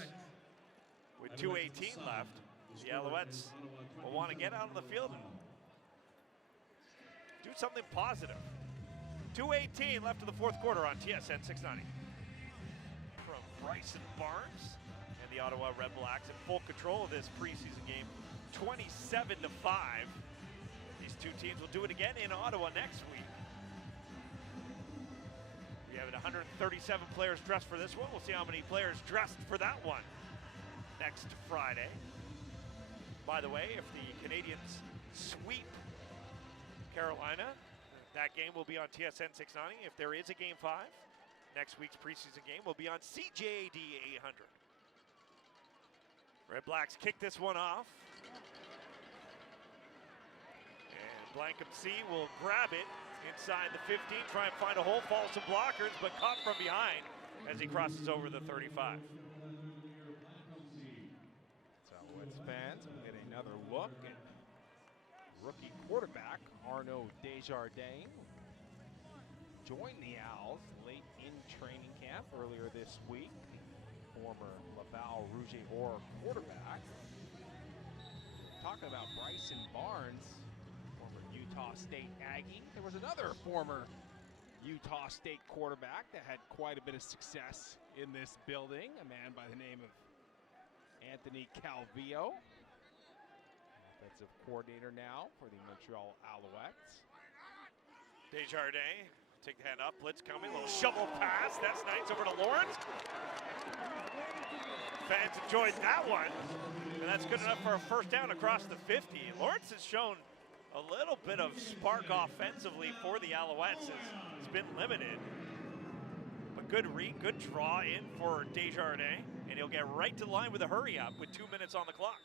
With 2:18 left, the Alouettes will want to get out on the field and do something positive. 2:18 left in the fourth quarter on TSN 690. From Bryson Barnes and the Ottawa REDBLACKS in full control of this preseason game, 27-5. These two teams will do it again in Ottawa next week. We have 137 players dressed for this one. We'll see how many players dressed for that one next Friday. By the way, if the Canadians sweep Carolina, that game will be on TSN 690. If there is a Game 5, next week's preseason game will be on CJAD 800. REDBLACKS kick this one off. And Blankham C will grab it inside the 15, try and find a hole, falls some blockers, but caught from behind as he crosses over the 35. So Alouettes fans will get another look at rookie quarterback Arnaud Desjardins. Joined the Owls late in training camp earlier this week. Former Laval Rouge et Or quarterback. Talking about Bryson Barnes, former Utah State Aggie. There was another former Utah State quarterback that had quite a bit of success in this building, a man by the name of Anthony Calvillo, offensive coordinator now for the Montreal Alouettes. Desjardins, take the hand up, blitz coming, little shovel pass, that's nice, over to Lawrence. Fans enjoyed that one, and that's good enough for a first down across the 50. Lawrence has shown a little bit of spark offensively for the Alouettes. It's been limited, but good read, good draw in for Desjardins, and he'll get right to the line with a hurry up with 2 minutes on the clock.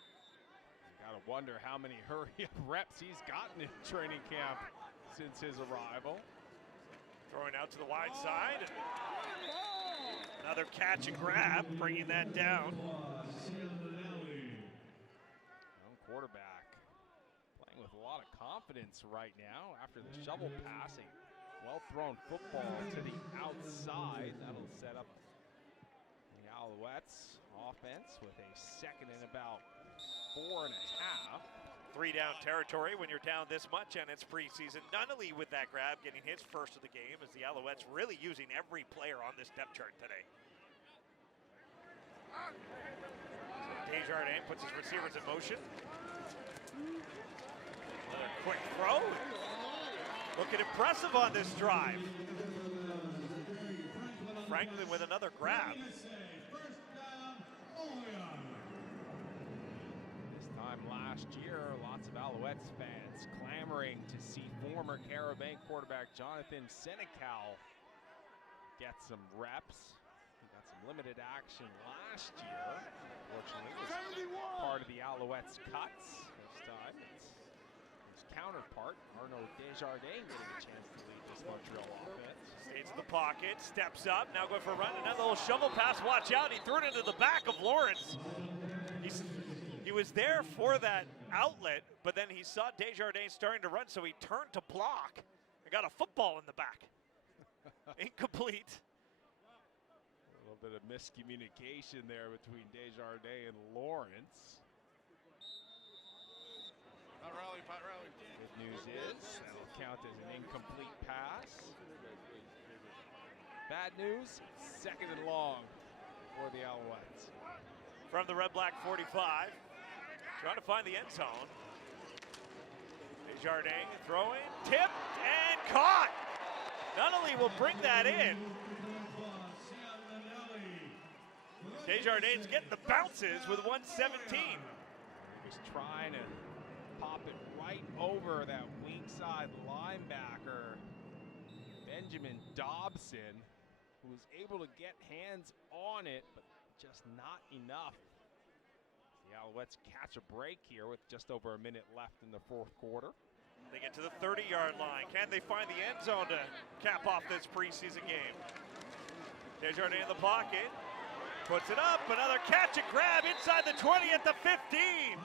You gotta wonder how many hurry up reps he's gotten in training camp since his arrival. Throwing out to the wide side. Another catch and grab, bringing that down. Young quarterback playing with a lot of confidence right now after the shovel passing. Well-thrown football to the outside. That'll set up the Alouettes offense with a second and about 4.5. 3 down territory when you're down this much, and it's preseason. Nunnally with that grab, getting his first of the game, as the Alouettes really using every player on this depth chart today. So Desjardins puts his receivers in motion. Another quick throw. Looking impressive on this drive. Franklin with another grab. Last year, lots of Alouettes fans clamoring to see former Carabin quarterback Jonathan Senecal get some reps. He got some limited action last year. Fortunately, was part of the Alouettes cuts. This time, it's his counterpart, Arnaud Desjardins, getting a chance to lead this Montreal offense. Stays in the pocket, steps up, now going for a run. Another little shovel pass, watch out. He threw it into the back of Lawrence. He was there for that outlet, but then he saw Desjardins starting to run, so he turned to block and got a football in the back. Incomplete. A little bit of miscommunication there between Desjardins and Lawrence. Pat rally. Good news is that'll count as an incomplete pass. Bad news, second and long for the Alouettes. From the red-black 45. Trying to find the end zone. Desjardins throwing, tipped, and caught. Nunnally will bring that in. Desjardins getting the bounces with 117. He was trying to pop it right over that wing side linebacker, Benjamin Dobson, who was able to get hands on it, but just not enough. The Alouettes catch a break here with just over a minute left in the fourth quarter. They get to the 30-yard line. Can they find the end zone to cap off this preseason game? Desjardins in the pocket, puts it up, another catch and grab inside the 20 at the 15.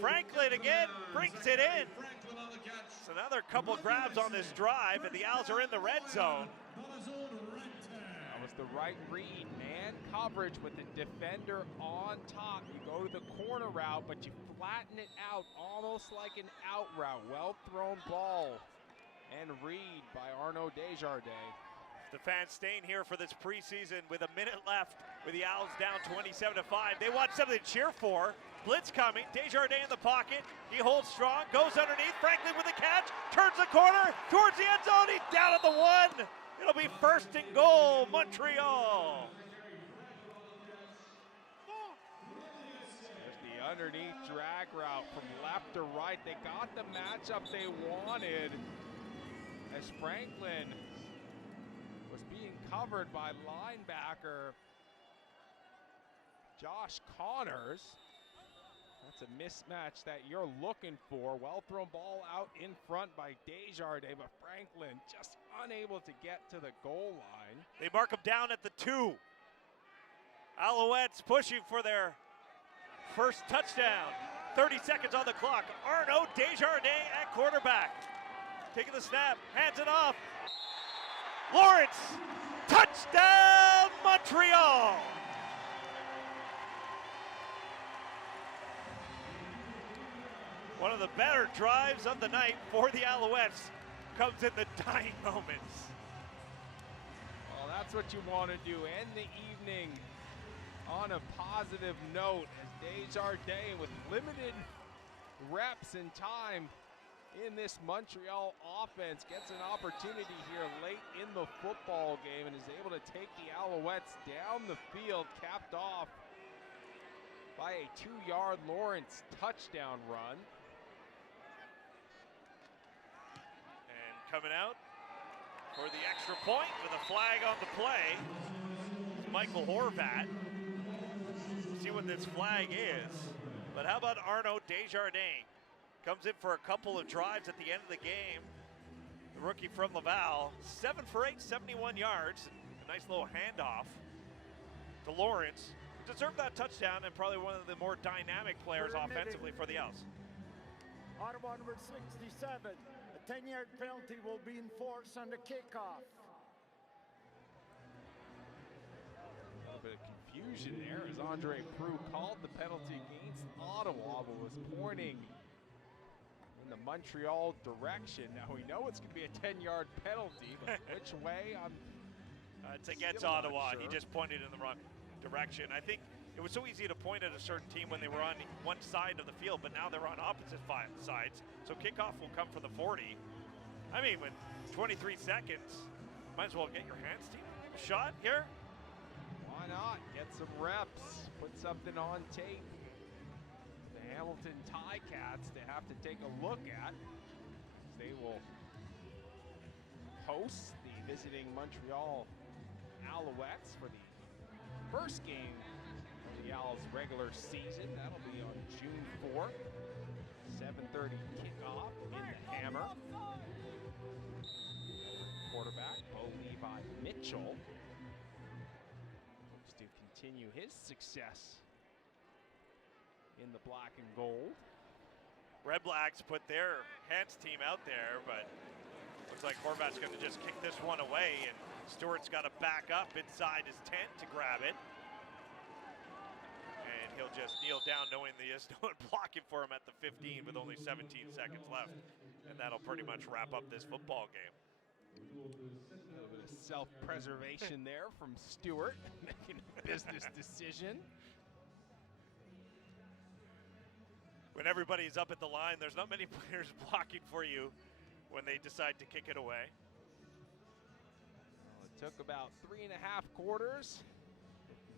Franklin again brings it in. It's another couple grabs on this drive, and the Owls are in the red zone. That was the right read, man coverage with the defender on top. You go to the corner route, but you flatten it out almost like an out route. Well thrown ball and read by Arnaud Desjardins. The fans staying here for this preseason with a minute left with the Owls down 27-5. They want something to cheer for. Blitz coming, Desjardins in the pocket. He holds strong, goes underneath. Franklin with the catch, turns the corner towards the end zone. He's down at the 1. It'll be first and goal, Montreal. There's the underneath drag route from left to right. They got the matchup they wanted as Franklin was being covered by linebacker Josh Connors. That's a mismatch that you're looking for. Well thrown ball out in front by Desjardins, but Franklin just unable to get to the goal line. They mark him down at the 2. Alouettes pushing for their first touchdown. 30 seconds on the clock. Arnaud Desjardins at quarterback. Taking the snap, hands it off. Lawrence, touchdown Montreal! One of the better drives of the night for the Alouettes. comes in the dying moments. Well, that's what you want to do. End the evening on a positive note as Desjardins, with limited reps and time in this Montreal offense, gets an opportunity here late in the football game and is able to take the Alouettes down the field, capped off by a 2-yard Lawrence touchdown run. And coming out for the extra point with a flag on the play is Michael Horvat. See what this flag is. But how about Arnaud Desjardins? Comes in for a couple of drives at the end of the game. The rookie from Laval, 7 for 8, 71 yards. A nice little handoff to Lawrence. Deserved that touchdown and probably one of the more dynamic players offensively for the Owls. Ottawa number 67. A 10-yard penalty will be enforced on the kickoff. A little bit of confusion there as Andre Prue called the penalty against Ottawa, but was pointing in the Montreal direction. Now we know it's going to be a 10-yard penalty, but which way? It's against Ottawa. Sure. He just pointed in the wrong direction. I think it was so easy to point at a certain team when they were on one side of the field, but now they're on opposite sides. So kickoff will come from the 40. I mean, with 23 seconds, might as well get your hands team shot here. Why not? Get some reps, put something on tape. The Hamilton Ticats to have to take a look at. They will host the visiting Montreal Alouettes for the first game of the Owls regular season. That'll be on June 4th. 7:30 kickoff in the Hammer. Quarterback Bo Levi Mitchell hopes to continue his success in the black and gold. REDBLACKS put their hands team out there, but looks like Horvat's going to just kick this one away, and Stewart's got to back up inside his tent to grab it. And he'll just kneel down knowing there's no one blocking for him at the 15 with only 17 seconds left. And that'll pretty much wrap up this football game. A little bit of self-preservation there from Stewart, making a business decision. When everybody's up at the line, there's not many players blocking for you when they decide to kick it away. Well, it took about 3.5 quarters,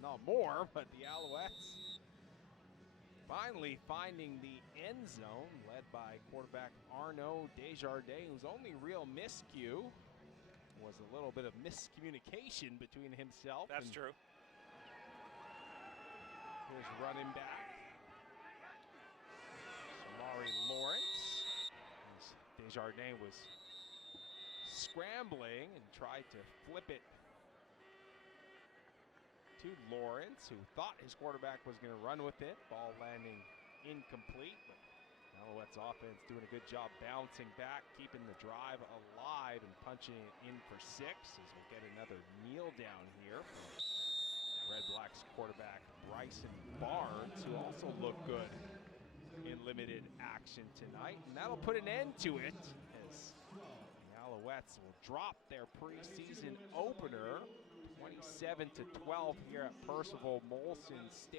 not more, but the Alouettes finally finding the end zone, led by quarterback Arnaud Desjardins, whose only real miscue was a little bit of miscommunication between himself. That's true. His running back, Lawrence. Desjardins was scrambling and tried to flip it to Lawrence, who thought his quarterback was going to run with it. Ball landing incomplete, but Alouettes offense doing a good job bouncing back, keeping the drive alive and punching it in for 6 as we'll get another kneel down here from REDBLACKS quarterback Bryson Barnes, who also looked good in limited action tonight, and that'll put an end to it as the Alouettes will drop their preseason opener 27-12 here at Percival Molson Stadium.